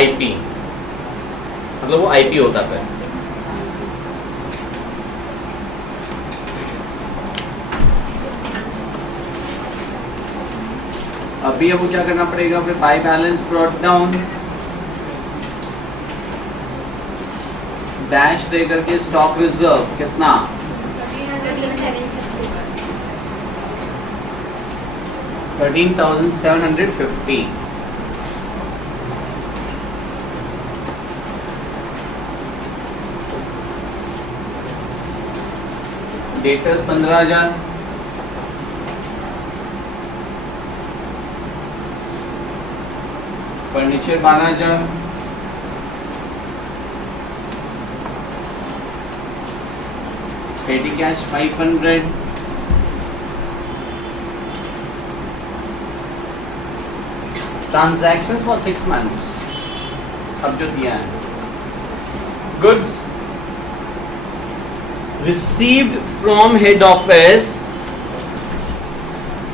IP, मतलब वो IP होता फिर. अभी अब क्या करना पड़ेगा, फिर by balance brought down dash दे करके स्टॉक रिजर्व कितना 13,750. डेटर्स 15,000, फर्नीचर 12,000, पेटी कैश 500, ट्रांजैक्शंस फॉर 6 months अब जो दिया है. Goods received from head office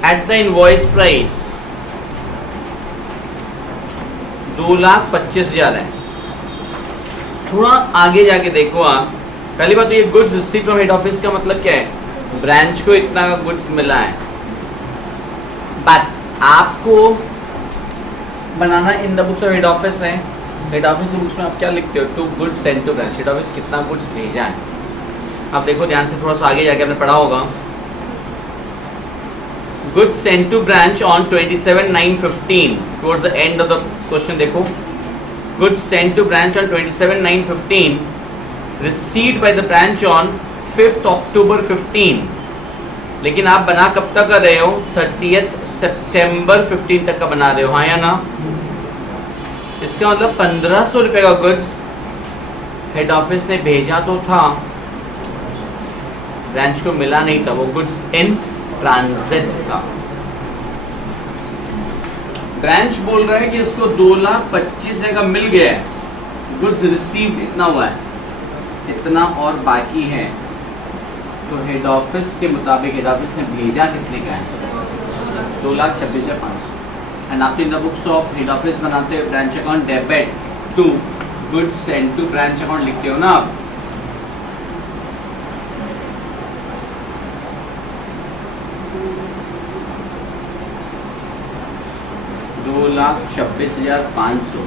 at the invoice price 2,25,000 है. थोड़ा आगे जाके देखो आप. पहली बात तो ये goods received from head office का मतलब क्या है, ब्रांच को इतना का गुड्स मिला है, बट आपको बनाना in the books of head office है. हेड ऑफिस की बुक्स में आप क्या लिखते हो, to goods sent to branch. Head office कितना गुड्स भेजा है आप देखो ध्यान से, थोड़ा सा आगे जाके आपने पढ़ा होगा. Goods sent to branch on 27/9/15 towards the end of the question. देखो, goods sent to branch on 27/9/15 received by the branch on 5th October 15. लेकिन आप बना कब तक कर रहे हो, 30th September 15 तक का बना रहे हो, हाँ या ना? इसका मतलब 1,500 रुपए का गुड्स हेड ऑफिस ने भेजा तो था, ब्रांच को मिला नहीं था, वो गुड्स इन ट्रांजिट था. ब्रांच बोल रहा है कि इसको 2,25,000 का मिल गया है, गुड्स रिसीव्ड इतना हुआ है, इतना और बाकी है. तो हेड ऑफिस के मुताबिक हेड ऑफिस ने भेजा कितने का है, 2,26,500. एंड आप in the books of head office बनाते हो branch account debit to goods sent to branch account लिखते हो ना आप. दो 2,26,500.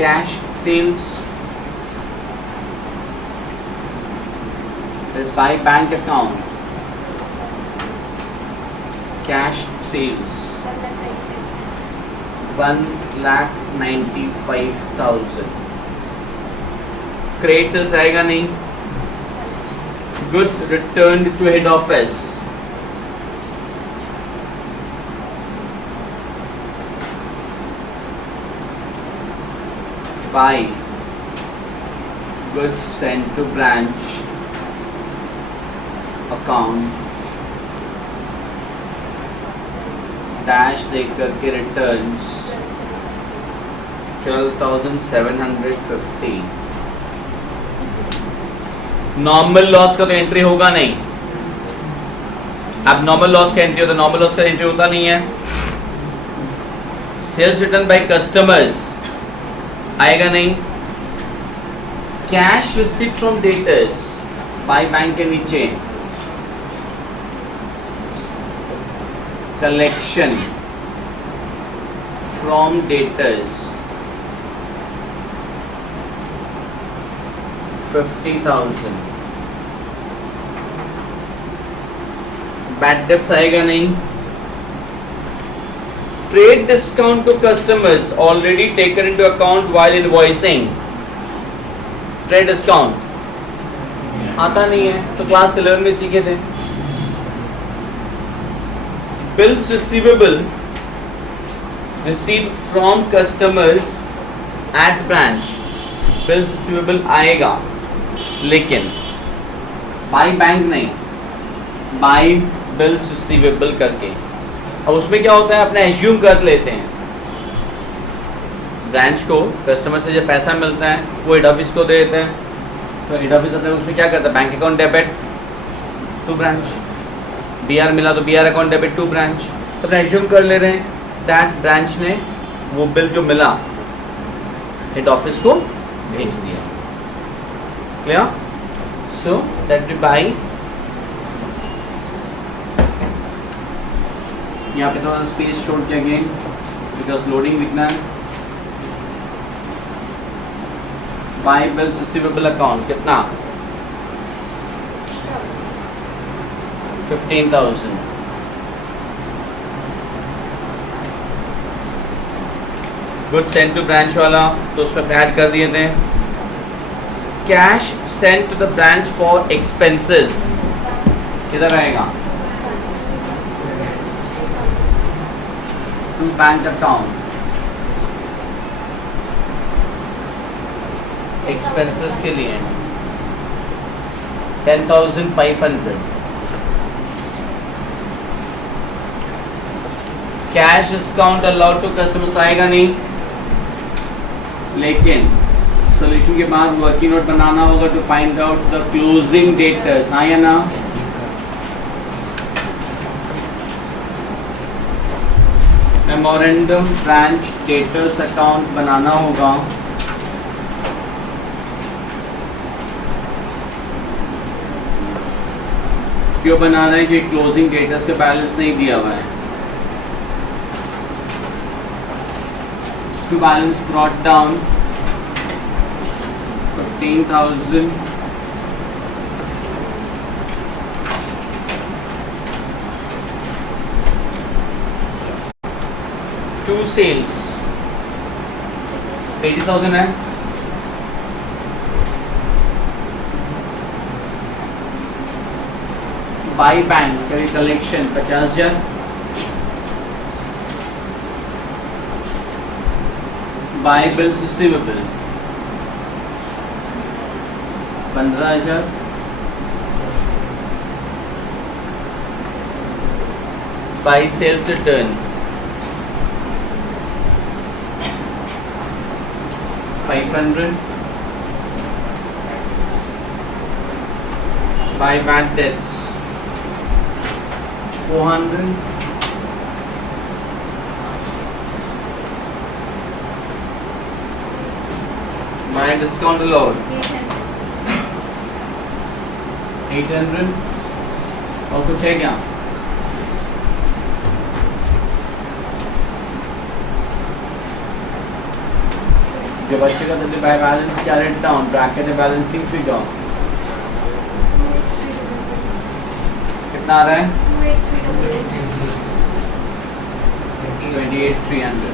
Cash sales is by bank account. Cash sales 1,95,000. Credit sales आएगा नहीं. Goods returned to head office by goods sent to branch account dash दे करके returns 12,750. Normal loss का तो एंट्री होगा नहीं. अब नॉर्मल लॉस का एंट्री होता है, नॉर्मल लॉस का एंट्री होता नहीं है. सेल्स रिटर्न बाय कस्टमर्स आएगा नहीं. Cash receipt from debtors by bank के नीचे collection from debtors 50,000. bad debts आएगा नहीं. trade discount to customers already taken into account while invoicing. trade discount आता नहीं है तो क्लास 11 में सीखे थे. bills receivable received from customers at branch. bills receivable आएगा लेकिन by बैंक नहीं, by bills receivable करके. अब उसमें क्या होता है, अपने एज्यूम कर लेते हैं ब्रांच को कस्टमर से जब पैसा मिलता है वो हेड ऑफिस को दे देते हैं. तो हेड ऑफिस अपने उसमें क्या करता है, bank account debit to branch. BR मिला तो BR account debit to branch. तो अपने एज्यूम कर ले रहे हैं दैट ब्रांच ने वो बिल जो मिला हेड ऑफिस को भेज दिया. Clear? So that be bye. यहाँ पे थोड़ा स्पेस छोड़ के अगेन बिकॉज लोडिंग दिखना है. बाय बिल्स रिसीवेबल अकाउंट कितना 15,000. गुड सेंट टू ब्रांच वाला तो उसमें ऐड कर दिए थे. Cash sent to the branch for expenses किधर आएगा, टू बैंक अकाउंट एक्सपेंसेस के लिए 10,500. Cash discount allowed to customers आएगा नहीं, लेकिन सोल्यूशन के बाद वर्किंग नोट बनाना होगा to find out the closing debtors. हाँ या ना? मेमोरेंडम ब्रांच डेटर्स अकाउंट बनाना होगा. क्यों बना रहे हैं कि क्लोजिंग डेटर्स का बैलेंस नहीं दिया हुआ है. To balance brought down 15,000. Two sales 80,000 है. Buy bank collection 50,000. By bills receivable 15,000. By sales return 500. By bad debts 400. By discount allowed 800. और कुछ है क्या? जब बच्चे का तो by balance carried down bracket में बैलेंसिंग फिगर कितना आ रहा है 28,300.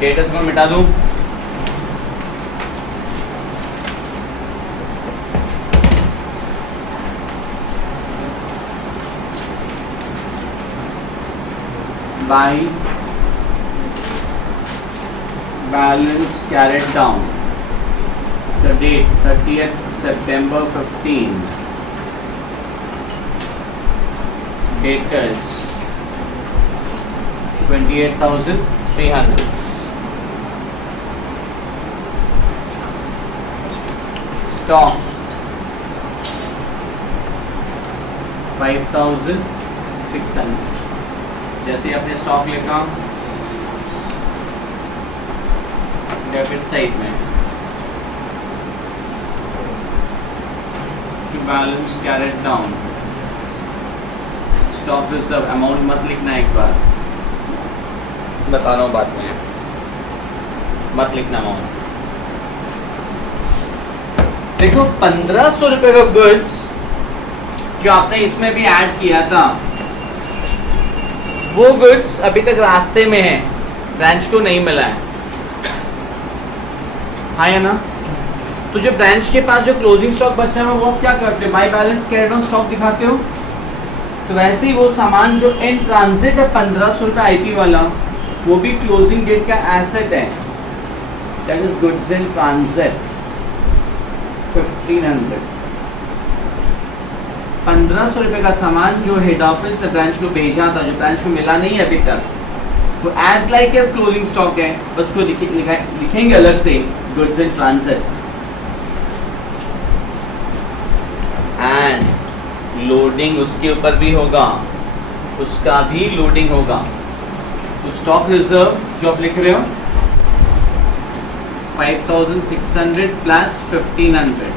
डेटर्स को मिटा दूं. by balance carried down. So date 30th September 15. Debtors 28,300. Stock 5,600. जैसे अपने स्टॉक लिखा डेबिट साइड में balance carried down, stock reserve amount मत लिखना, एक बार बता रहा हूँ बाद में, मत लिखना अमाउंट। देखो 1,500 रुपए का गुड्स जो आपने इसमें भी ऐड किया था, वो गुड्स अभी तक रास्ते में है, ब्रांच को नहीं मिला है, हाँ या ना? तो जो ब्रांच के पास जो क्लोजिंग स्टॉक बचा है वो आप क्या करते हो? Bye balance carried on stock दिखाते हो। तो वैसे ही वो सामान जो इन ट्रांजिट है 1,500 रुपये आईपी वाला, वो भी क्लोजिंग डेट का एसेट है, that is goods in transit 1,500। 1,500 रुपये का सामान जो हेड ऑफिस ने ब्रांच को भेजा था, जो ब्रांच को मिला नहीं है अभी तक, वो as like as closing stock है, बस को लिखेंगे अलग से goods in transit. And loading उसके ऊपर भी होगा, उसका भी लोडिंग होगा। तो स्टॉक रिजर्व जो आप लिख रहे हो 5,600 प्लस 1,500,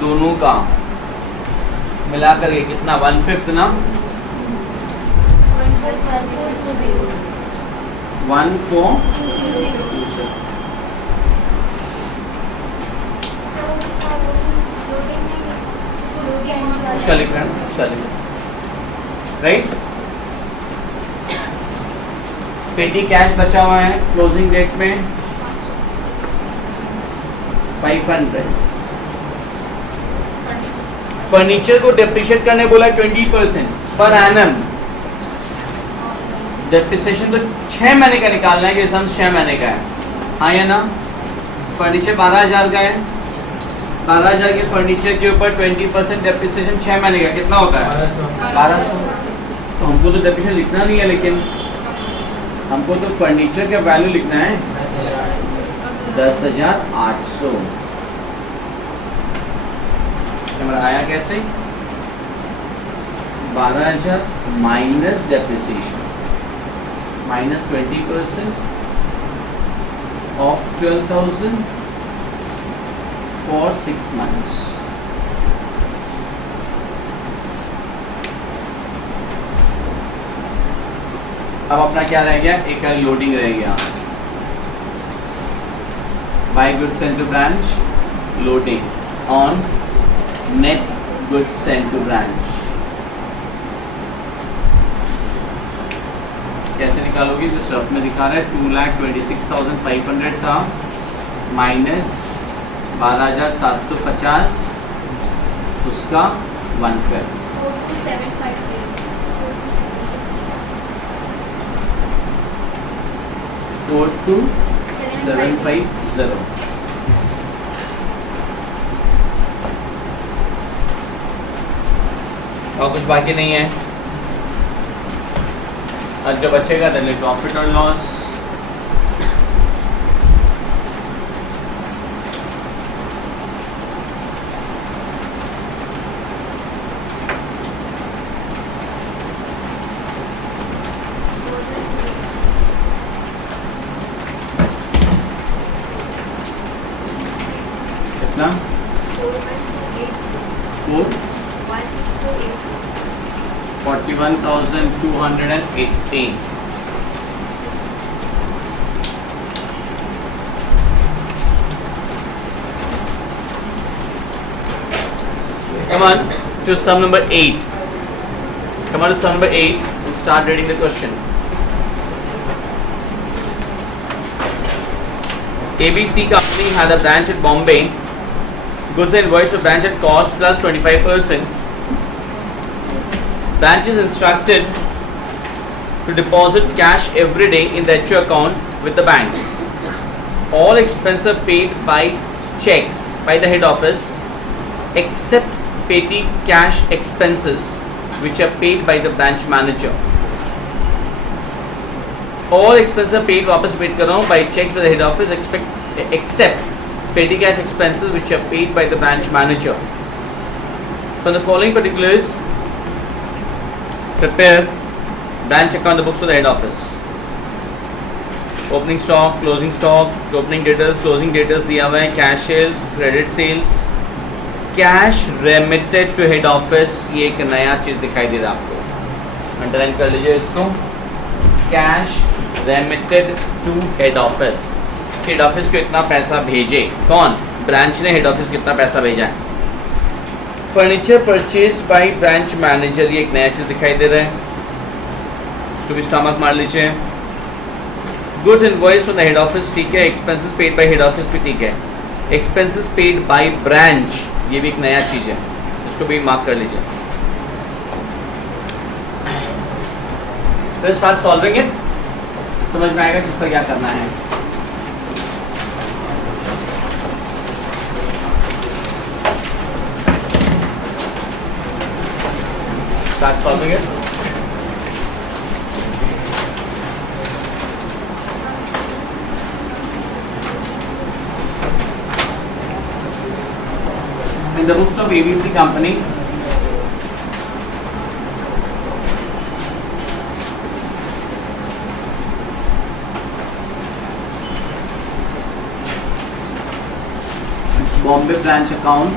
दोनों का मिलाकर के कितना? 1/5 ना, 1,420। उसका लिख रहे हैं, उसका लिख रहे हैं, राइट। पेटी कैश बचा हुआ है क्लोजिंग डेट में 500। फर्नीचर को डेप्रिशिएट करने बोला 20% पर एनम। डेप्रिसिएशन तो 6 महीने का निकालना है कि सम 6 महीने का है, हाँ या ना? फर्नीचर 12,000 का है, 12,000 के फर्नीचर के ऊपर 20% डेप्रिसिएशन 6 महीने का कितना होता है? 1,200। तो हमको तो डेप्रिसिएशन लिखना नहीं है, लेकिन हमको तो फर्नीचर का वैल्यू लिखना है 10,800। हमारा आया कैसे? 12,000 minus depreciation minus 20% of 12,000 for 6 months। अब अपना क्या रह गया? एक लोडिंग रह गया, by goods sent to branch, loading on net goods sent to branch. कैसे निकालोगे? जो रफ में दिखा रहा है 2,26,500 था माइनस 12,750, उसका 1/5 42,750। और कुछ बाकी नहीं है। और जो बचेगा देन प्रॉफिट और लॉस। कितना? 41,280। Come on to sum number 8. Come on to sum number 8 and start reading the question. ABC company had a branch at Bombay. Goods invoiced for branch at cost plus 25%. Branch is instructed to deposit cash every day in the HO account with the bank. All expenses are paid by checks by the head office except petty cash expenses which are paid by the branch manager. All expenses are paid, वापस repeat कर रहा हूँ, by checks by the head office except petty cash expenses which are paid by the branch manager. From the following particulars, prepare branch account books for the head office. Opening stock, closing stock, opening debtors, closing debtors दिया हुआ है, cash sales, credit sales, cash remitted to head office. ये एक नया चीज़ दिखाई दे रहा है आपको, अंडरलाइन कर लीजिए इसको. Cash remitted to head office. Head office को इतना पैसा भेजे, कौन? ब्रांच ने हेड ऑफिस कितना पैसा भेजा है. Furniture purchase by branch manager, ये एक नया चीज़ दिखाई दे रहा है, इसको भी स्टमक मार लीजिए. Goods invoice from the head office, ठीक है. Expenses paid by head office भी ठीक है. एक्सपेंसेस पेड बाय ब्रांच, ये भी एक नया चीज़ है, इसको भी मार्क कर लीजिए. फिर स्टार्ट सॉल्विंग इट, समझ में आएगा किसका क्या करना है. Start solving it. In the books of ABC company, it's Bombay branch account.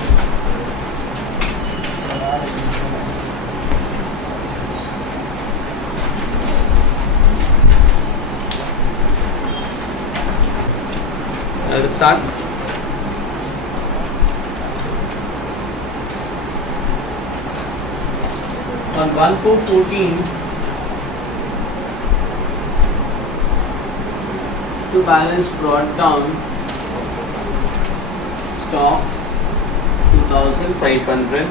Let's start. On 1/4/14, to balance brought down stock 2,500,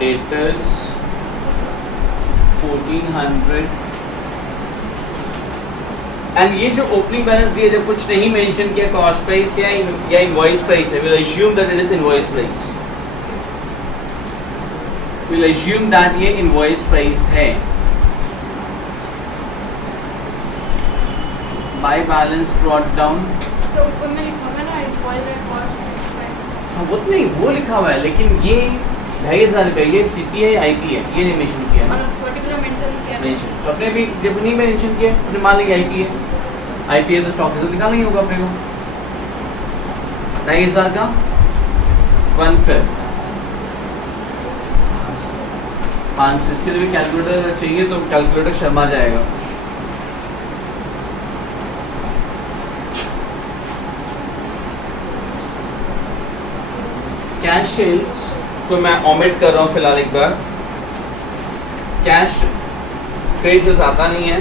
debtors 1,400, and ये जो ओपनिंग बैलेंस दिया, जब कुछ नहीं मेंशन किया कॉस्ट प्राइस या इनवॉइस प्राइस है, we'll assume that it is invoice price. We'll assume that ये invoice price है. By balance brought down. तो ऊपर में लिखा हुआ है ना invoice and cost price. हाँ वो तो नहीं, वो लिखा हुआ है, लेकिन ये 2,500 रुपये, ये CP है, IP है, ये नहीं मेंशन किया ना. और पर्टिकुलर मेंशन किया है. मेंशन अपने भी जब नहीं मेंशन किया, अपने मान लीजिए IP है. IP है तो स्टॉक रिजल्ट निकालना ही होगा अपने को. 2,500 का 1/5, 500. इसके लिए कैलकुलेटर चाहिए तो कैलकुलेटर शर्मा जाएगा. कैश सेल्स को मैं ओमिट कर रहा हूँ फिलहाल एक बार. कैश क्रेडिट आता नहीं है.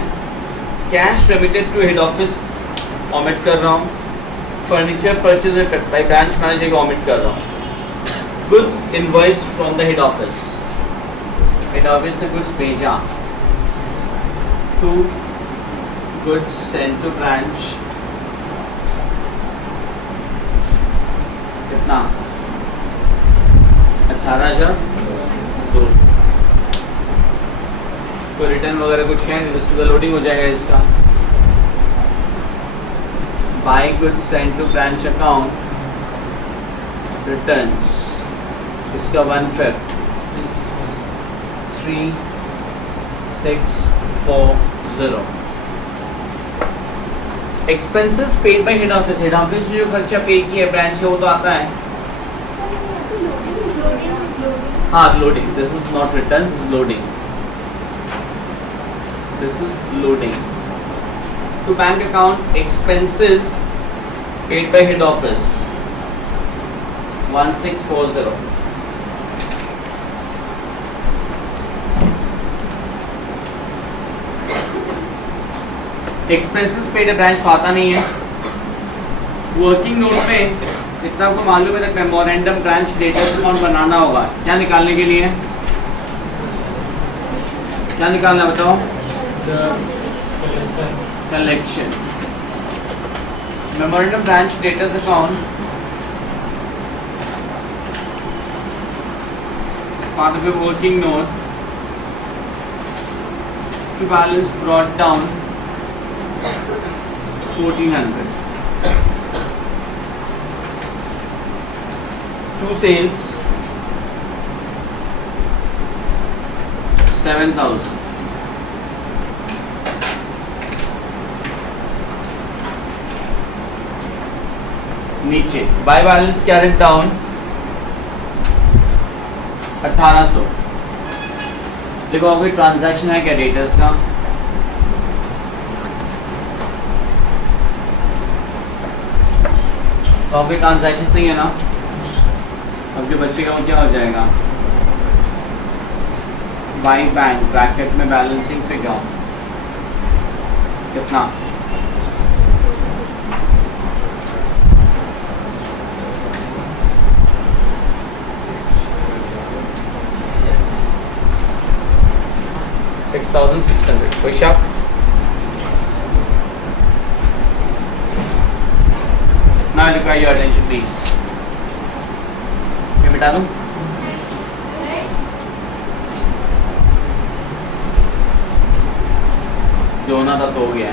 Cash remitted to head office omit कर रहा हूँ. Furniture purchase by branch manager को ओमिट कर रहा हूँ. Goods invoice from the head office, head office ने गुड्स भेजा. To goods sent to branch, कितना? 18,200. कोई रिटर्न वगैरह कुछ है, रिसीवेबल लोडिंग हो जाएगा इसका. By goods sent to branch account, returns इसका 1/5, 3,640. Expenses paid by head office, head office जो खर्चा पे किया है ब्रांच का वो तो आता है. हाँ loading, this is not return, this is loading. This is loading. To bank account expenses paid by head office 1,640. Expenses paid branch तो आता नहीं है. वर्किंग नोट में इतना आपको मालूम है, मेमोरेंडम ब्रांच डेटा अकाउंट बनाना होगा. क्या निकालने के लिए? क्या निकालना है बताओ? Collection. Collection. Memorandum branch status account. Part of your working note. To balance brought down 1400. Two sales 7000. नीचे बाय बैलेंस कैरेट डाउन 1800. देखो आपको ट्रांजैक्शन है क्या डेटर्स का? तो आपके ट्रांजैक्शन नहीं है ना? आपके बच्चे का क्या हो जाएगा? बाई बैंक ब्रैकेट में बैलेंसिंग फिगर कितना? 6600. कोई शक? Now look at your attention please. मैं मिटा दूं? जो होना था तो हो गया.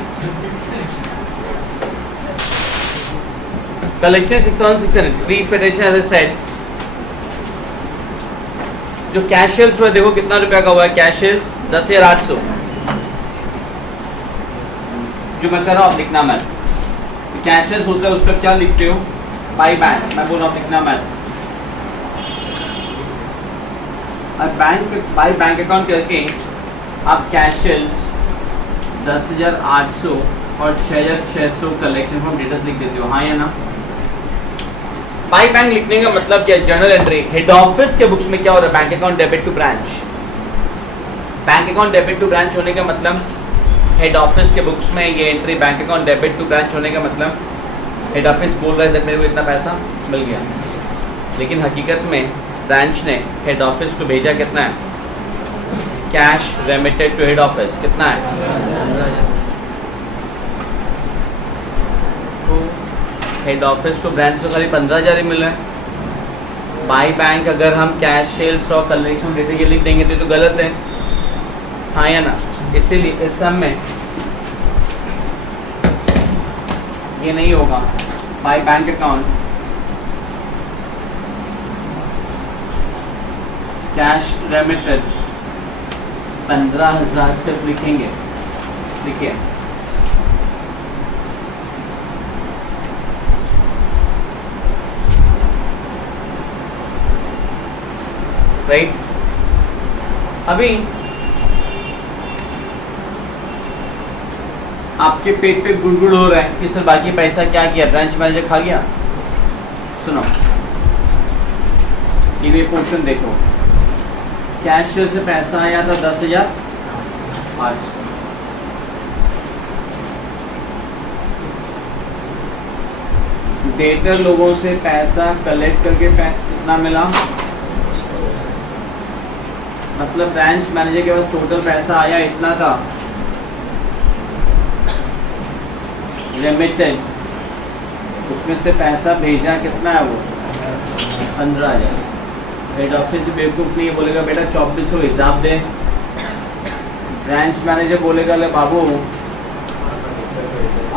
Collection 6600. Please pay attention as I said. जो कैश सेल्स हुआ देखो कितना रुपया का हुआ है. Cash sales 10,800. जो मैं कर रहा हूँ आप लिखना मत. कैश सेल्स होता है उसका क्या लिखते हो? By bank. मैं बोल रहा हूँ लिखना मत. अब बैंक बाई बैंक अकाउंट करके आप कैश सेल्स 10,800 और 6,600 कलेक्शन फॉर्म डेटर्स लिख देते हो. हाँ या ना? बाई बैंक लिखने का मतलब क्या है? Journal entry. हेड ऑफिस के बुक्स में क्या हो रहा है? Bank account debit to branch. Bank account debit to branch होने का मतलब हेड ऑफिस के बुक्स में ये entry bank account debit to branch होने का मतलब हेड ऑफिस बोल रहा है मेरे को इतना पैसा मिल गया, लेकिन हकीकत में ब्रांच ने हेड ऑफिस को भेजा कितना है? Cash remitted to head office कितना है? तो हेड ऑफिस को ब्रांच को खाली 15,000 ही मिल रहा है. बाई बैंक अगर हम कैश सेल्स और कलेक्शन डेटा ये लिख देंगे तो गलत है. हाँ या ना? इसीलिए इस सब में ये नहीं होगा. By bank account cash remitted 15,000 सिर्फ लिखेंगे. लिखिए राइट. अभी आपके पेट पे गुड़गुड़ हो रहा है कि सर बाकी पैसा क्या किया? ब्रांच मैनेजर खा गया. सुनो ये पोर्शन देखो. कैश से पैसा आया था 10,800. डेटर लोगों से पैसा कलेक्ट करके कितना मिला? मतलब ब्रांच मैनेजर के पास टोटल पैसा आया इतना था. रेमिटेड उसमें से पैसा भेजा कितना है? वो 15,000. हेड ऑफिस से बेवकूफ़ नहीं है, बोलेगा बेटा 2400 हिसाब दे. ब्रांच मैनेजर बोलेगा ले बाबू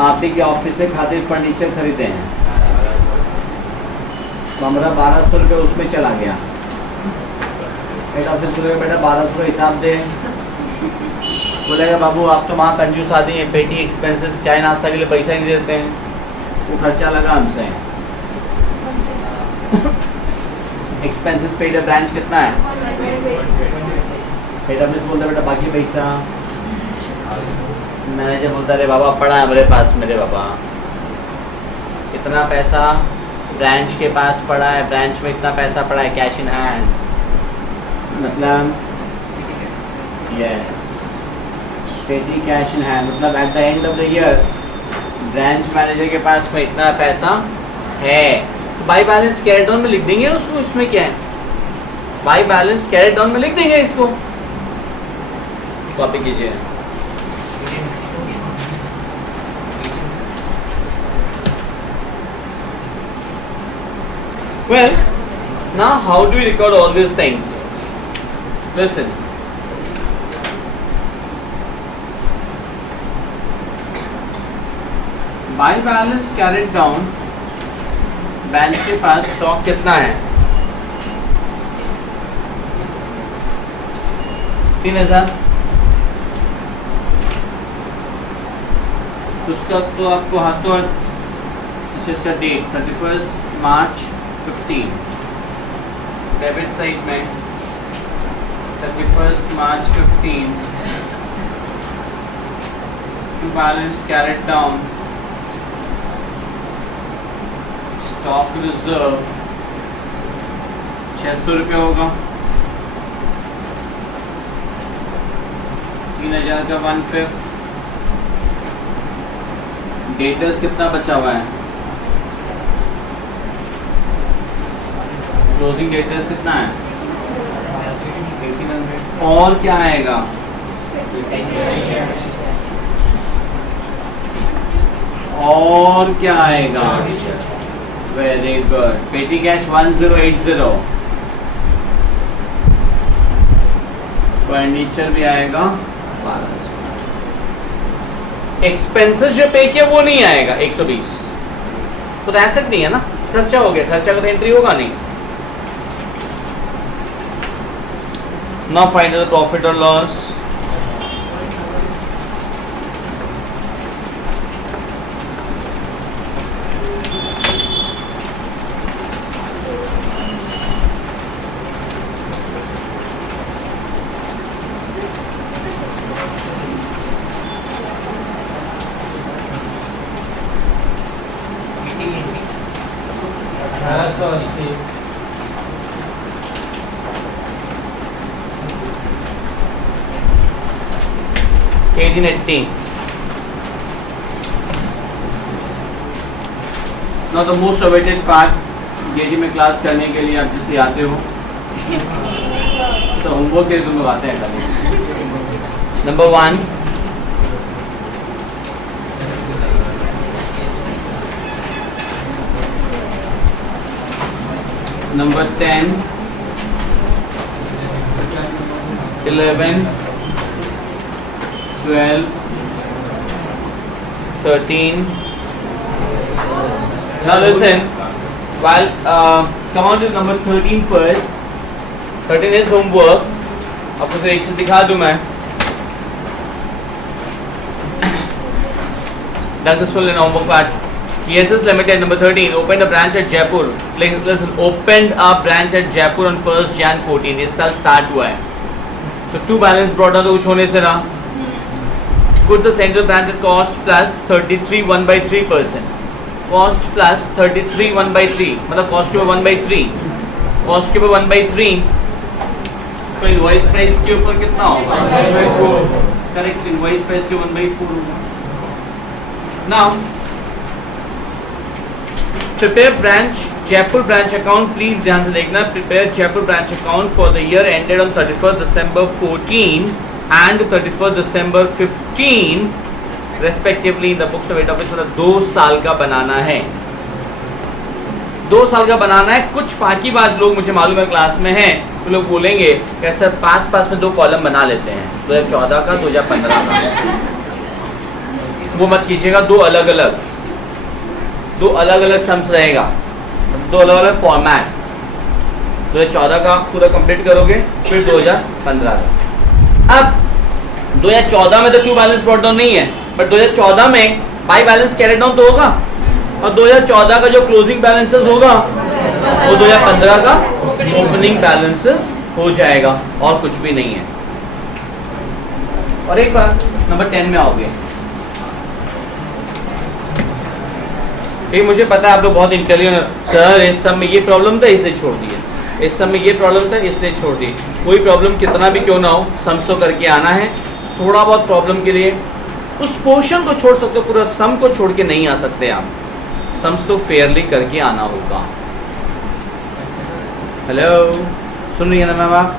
आप ही के ऑफिस से खातिर फर्नीचर खरीदे हैं तो हमारा 1,200 रुपये उसमें चला गया. हेड ऑफिस बोलेगा बेटा 1,200 हिसाब दे. बोलेगा बाबू आप तो वहाँ कंजूस आदमी हैं, पेटी एक्सपेंसेस चाय नाश्ता के लिए पैसा नहीं देते हैं, वो खर्चा लगा हमसे. एक्सपेंसेस पेड ब्रांच कितना है? हेड ऑफिस बोलता है बेटा बाकी पैसा. मैनेजर बोलता है बाबा पड़ा है मेरे पास, मेरे बाबा इतना पैसा ब्रांच के पास पड़ा है, ब्रांच में इतना पैसा पड़ा है कैश इन हैंड. मतलब yes petty cash in hand. मतलब at the end of the year branch manager के पास में इतना पैसा है. बाई बैलेंस कैरेट डाउन में लिख देंगे उसको. इसमें क्या है? बाई बैलेंस कैरेट डाउन में लिख देंगे इसको. कॉपी कीजिए। Well, now how do we record all these things? Listen. By balance carried down, bank के पास स्टॉक कितना है? 3000। उसका तो आपको हाथों हाथ इसका डेट 31 मार्च 15 डेबिट साइड में 31 March 15 to balance carried down stock reserve 600 रुपये होगा। 3000 का 1/5। डेटर्स कितना बचा हुआ है? क्लोजिंग डेटर्स कितना है? 1800। और क्या आएगा? और क्या आएगा? Very good. पेटी कैश 1080। फर्नीचर भी आएगा 1200। एक्सपेंसेस जो पे किया वो नहीं आएगा 120। तो एसेट नहीं है ना, खर्चा हो गया। खर्चा का तो एंट्री होगा नहीं। Now find the profit or loss. Now the most awaited part, JD में क्लास करने के लिए आप जिसलिए आते हो, तो होमवर्क के लिए तुम लोग आते हैं खाली। Number 1, number 10, 11, 12, 13. Now listen, while come on to number 13 first. 13 is homework. आपको तो एक चीज दिखा दूं मैं। Done this full in homework part. TSS Limited number 13 opened a branch at Jaipur. Listen, opened a branch at Jaipur on 1st Jan 14. इस साल start हुआ है। तो टू बैलेंस ब्रॉट डाउन तो कुछ होने से रहा। Put the central branch at cost plus 33 1/3%. Cost plus 33 1/3 मतलब कॉस्ट के ऊपर 1/3, कॉस्ट के ऊपर 1/3 तो इनवॉइस प्राइस के ऊपर कितना होगा? 1/4। करेक्ट, इनवॉइस प्राइस के 1/4 होगा। Now prepare branch Jaipur branch account, please ध्यान से देखना। Prepare Jaipur branch account for the year ended on 31 December 14 and 31 December 15 respectively in the books of head office. मतलब 2 साल का बनाना है, 2 साल का बनाना है। कुछ फाकीबाज लोग मुझे मालूम है क्लास में हैं, तो लोग बोलेंगे कि सर पास में 2 कॉलम बना लेते हैं, 2014 का 2015 का। वो मत कीजिएगा। 2 अलग अलग सम्स रहेगा, 2 अलग अलग फॉर्मेट। 2014 का पूरा कंप्लीट करोगे, फिर 2015 का। अब 2014 में तो टू बैलेंस ब्रॉट डाउन नहीं है, बट 2014 में बाई बैलेंस कैरेट डाउन तो होगा, और 2014 का जो क्लोजिंग बैलेंसेस होगा वो 2015 का ओपनिंग बैलेंसेस हो जाएगा, और कुछ भी नहीं है। और एक बार नंबर 10 में आओगे, मुझे पता है आप लोग बहुत इंटेलिजेंट। सर इस सब में ये प्रॉब्लम था इसलिए छोड़ दिए, इस सब में ये प्रॉब्लम था इसलिए छोड़ दी। कोई प्रॉब्लम कितना भी क्यों ना हो, सम्स तो करके आना है। थोड़ा बहुत प्रॉब्लम के लिए उस पोर्शन को छोड़ सकते हो, पूरा सम को छोड़ के नहीं आ सकते आप। सम्स तो फेयरली करके आना होगा। हेलो, सुन रही है ना मैम आप?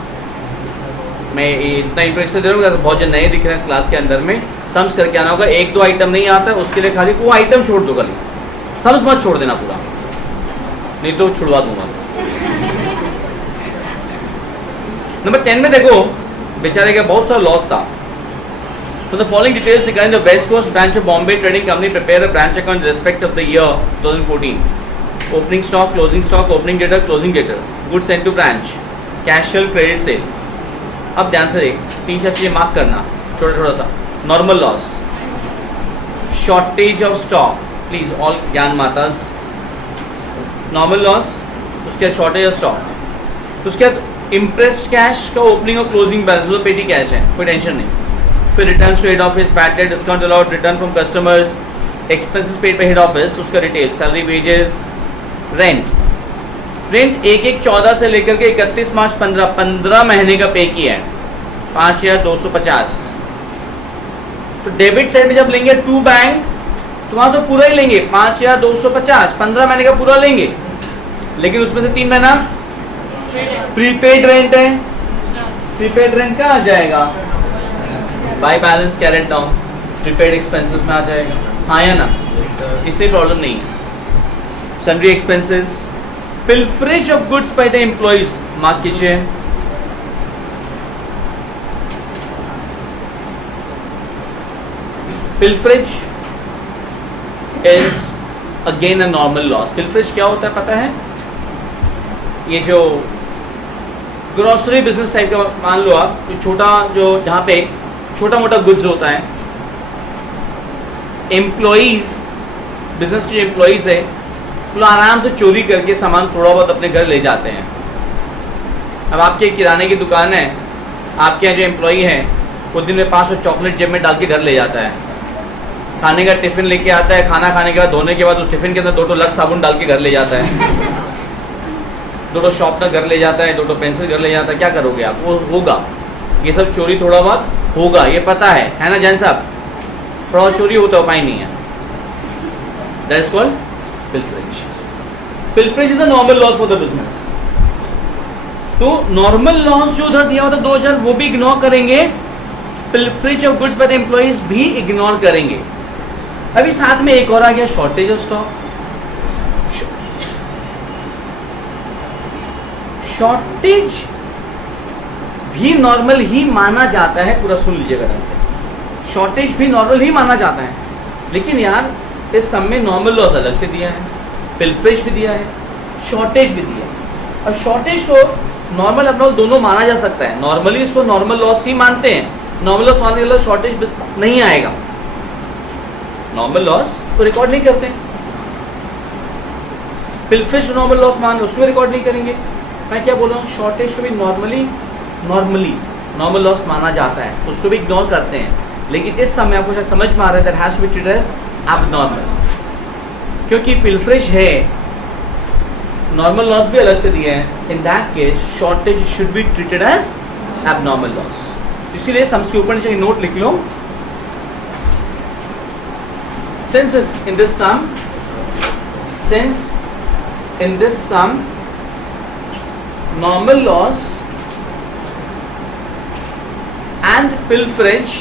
मैं ये इतना इंप्रेशन दे रहा हूँ, बहुत जन नए दिख रहे हैं इस क्लास के अंदर में, सम्स करके आना होगा। एक दो आइटम नहीं आता है उसके लिए खाली वो आइटम छोड़ दो, खाली सम्स मत छोड़ देना पूरा, नहीं तो छुड़वा दूंगा। नंबर 10 में देखो बेचारे का बहुत सारा लॉस था। So the following details regarding the West Coast branch of Bombay Trading Company prepare a branch account in respect of the year 2014. Opening stock, closing stock, opening data, closing data, goods sent to branch, cash sale, credit sale. अब ध्यान से देख, 3-4 चीजें mark करना छोटा सा। Normal loss, shortage of stock, please all ज्ञान माताज। Normal loss, उसके बाद शॉर्टेज ऑफ स्टॉक, उसके बाद इम्प्रेस्ड कैश का ओपनिंग और क्लोजिंग बैलेंस, वो पेटी कैश है, कोई टेंशन नहीं। फिर return to head office, bad debt, discount allowed, return from customers, expenses paid pay head office, उसका detail, salary, wages, rent. Rent 1/14 से लेकर के 31 मार्च 15 महीने का पे किया है, 5250। तो डेबिट साइड में जब लेंगे टू बैंक तो वहाँ तो पूरा ही लेंगे, 5250, 15 महीने का पूरा लेंगे, लेकिन उसमें से 3 महीना प्रीपेड रेंट है। प्रीपेड रेंट कहाँ आ जाएगा? Bye balance carried down, prepaid expenses में आ जाएगा, हाँ या ना? इससे प्रॉब्लम नहीं है। Sundry expenses, pilferage of goods by the employees, mark कीजिए। Pilferage is again a normal loss. Pilferage क्या होता है पता है? ये जो ग्रोसरी बिजनेस टाइप का मान लो आप, जो छोटा, जो जहाँ पे छोटा मोटा गुड्स होता है, एम्प्लॉइज, बिजनेस के जो एम्प्लॉइज है वो आराम से चोरी करके सामान थोड़ा बहुत अपने घर ले जाते हैं। अब आपके किराने की दुकान है, आपके यहाँ जो एम्प्लॉई है वो दिन में 500 चॉकलेट जेब में डाल के घर ले जाता है, खाने का टिफिन लेके आता है, खाना खाने के बाद धोने के बाद उस टिफिन के अंदर 2 लक्स साबुन डाल के घर ले जाता है, 2 शॉर्पनर घर ले जाता है, 2 पेंसिल घर ले जाता है। क्या करोगे आप? वो होगा, ये सब चोरी थोड़ा बहुत होगा, ये पता है ना जैन साहब? थोड़ा चोरी होता है, उपाय नहीं है। That is called pilferage. Pilferage is a normal loss for the business. तो नॉर्मल लॉस जो उधर दिया हुआ था 2000, वो भी इग्नोर करेंगे, pilferage of goods by the employees भी इग्नोर करेंगे। अभी साथ में एक और आ गया, शॉर्टेज ऑफ स्टॉक। शॉर्टेज भी नॉर्मल ही माना जाता है, पूरा सुन लीजिएगा ढंग से। शॉर्टेज भी नॉर्मल ही माना जाता है, लेकिन यार इस सब में नॉर्मल लॉस अलग से दिया है, पिल्फरेज भी दिया है, शॉर्टेज भी दिया है। और शॉर्टेज को नॉर्मल अपनॉर्मल दोनों माना जा सकता है। नॉर्मली इसको नॉर्मल लॉस ही मानते हैं, नॉर्मल लॉस मानने के लिए शॉर्टेज नहीं आएगा, नॉर्मल लॉस को रिकॉर्ड नहीं करते। पिल्फरेज नॉर्मल लॉस मान उसको रिकॉर्ड नहीं करेंगे। मैं क्या बोल रहा हूँ, शॉर्टेज को भी नॉर्मली नॉर्मल लॉस माना जाता है, उसको भी इग्नोर करते हैं। लेकिन इस समय आपको शायद समझ में आ रहा है that has to be treated as abnormal, क्योंकि पिल्फरेज है, नॉर्मल लॉस भी अलग से दिया है। In that case shortage should be treated as abnormal loss. इसीलिए सम्स के ऊपर नीचे नोट लिख लो, since in this sum normal loss and pilferage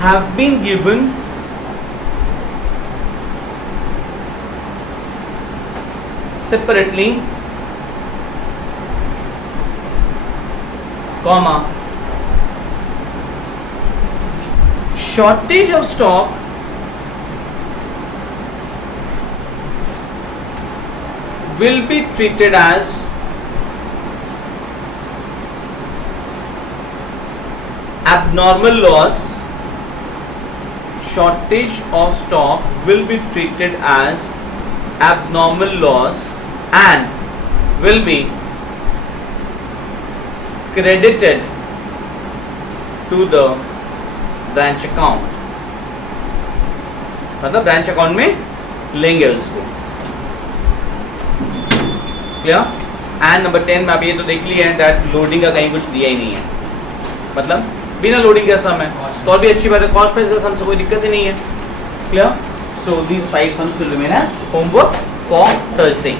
have been given separately, comma, shortage of stock will be treated as abnormal loss. Shortage of stock will be treated as abnormal loss and will be credited to the branch account, मतलब branch account में लेंगे उसको। Clear? And number 10 में आप ये तो देख लिया है दैट लोडिंग का कहीं कुछ दिया ही नहीं है, मतलब बिना लोडिंग का सम है, तो और भी अच्छी बात है, कॉस्ट प्राइस का सम से कोई दिक्कत ही नहीं है। Clear? So these 5 sums will remain as homework for Thursday.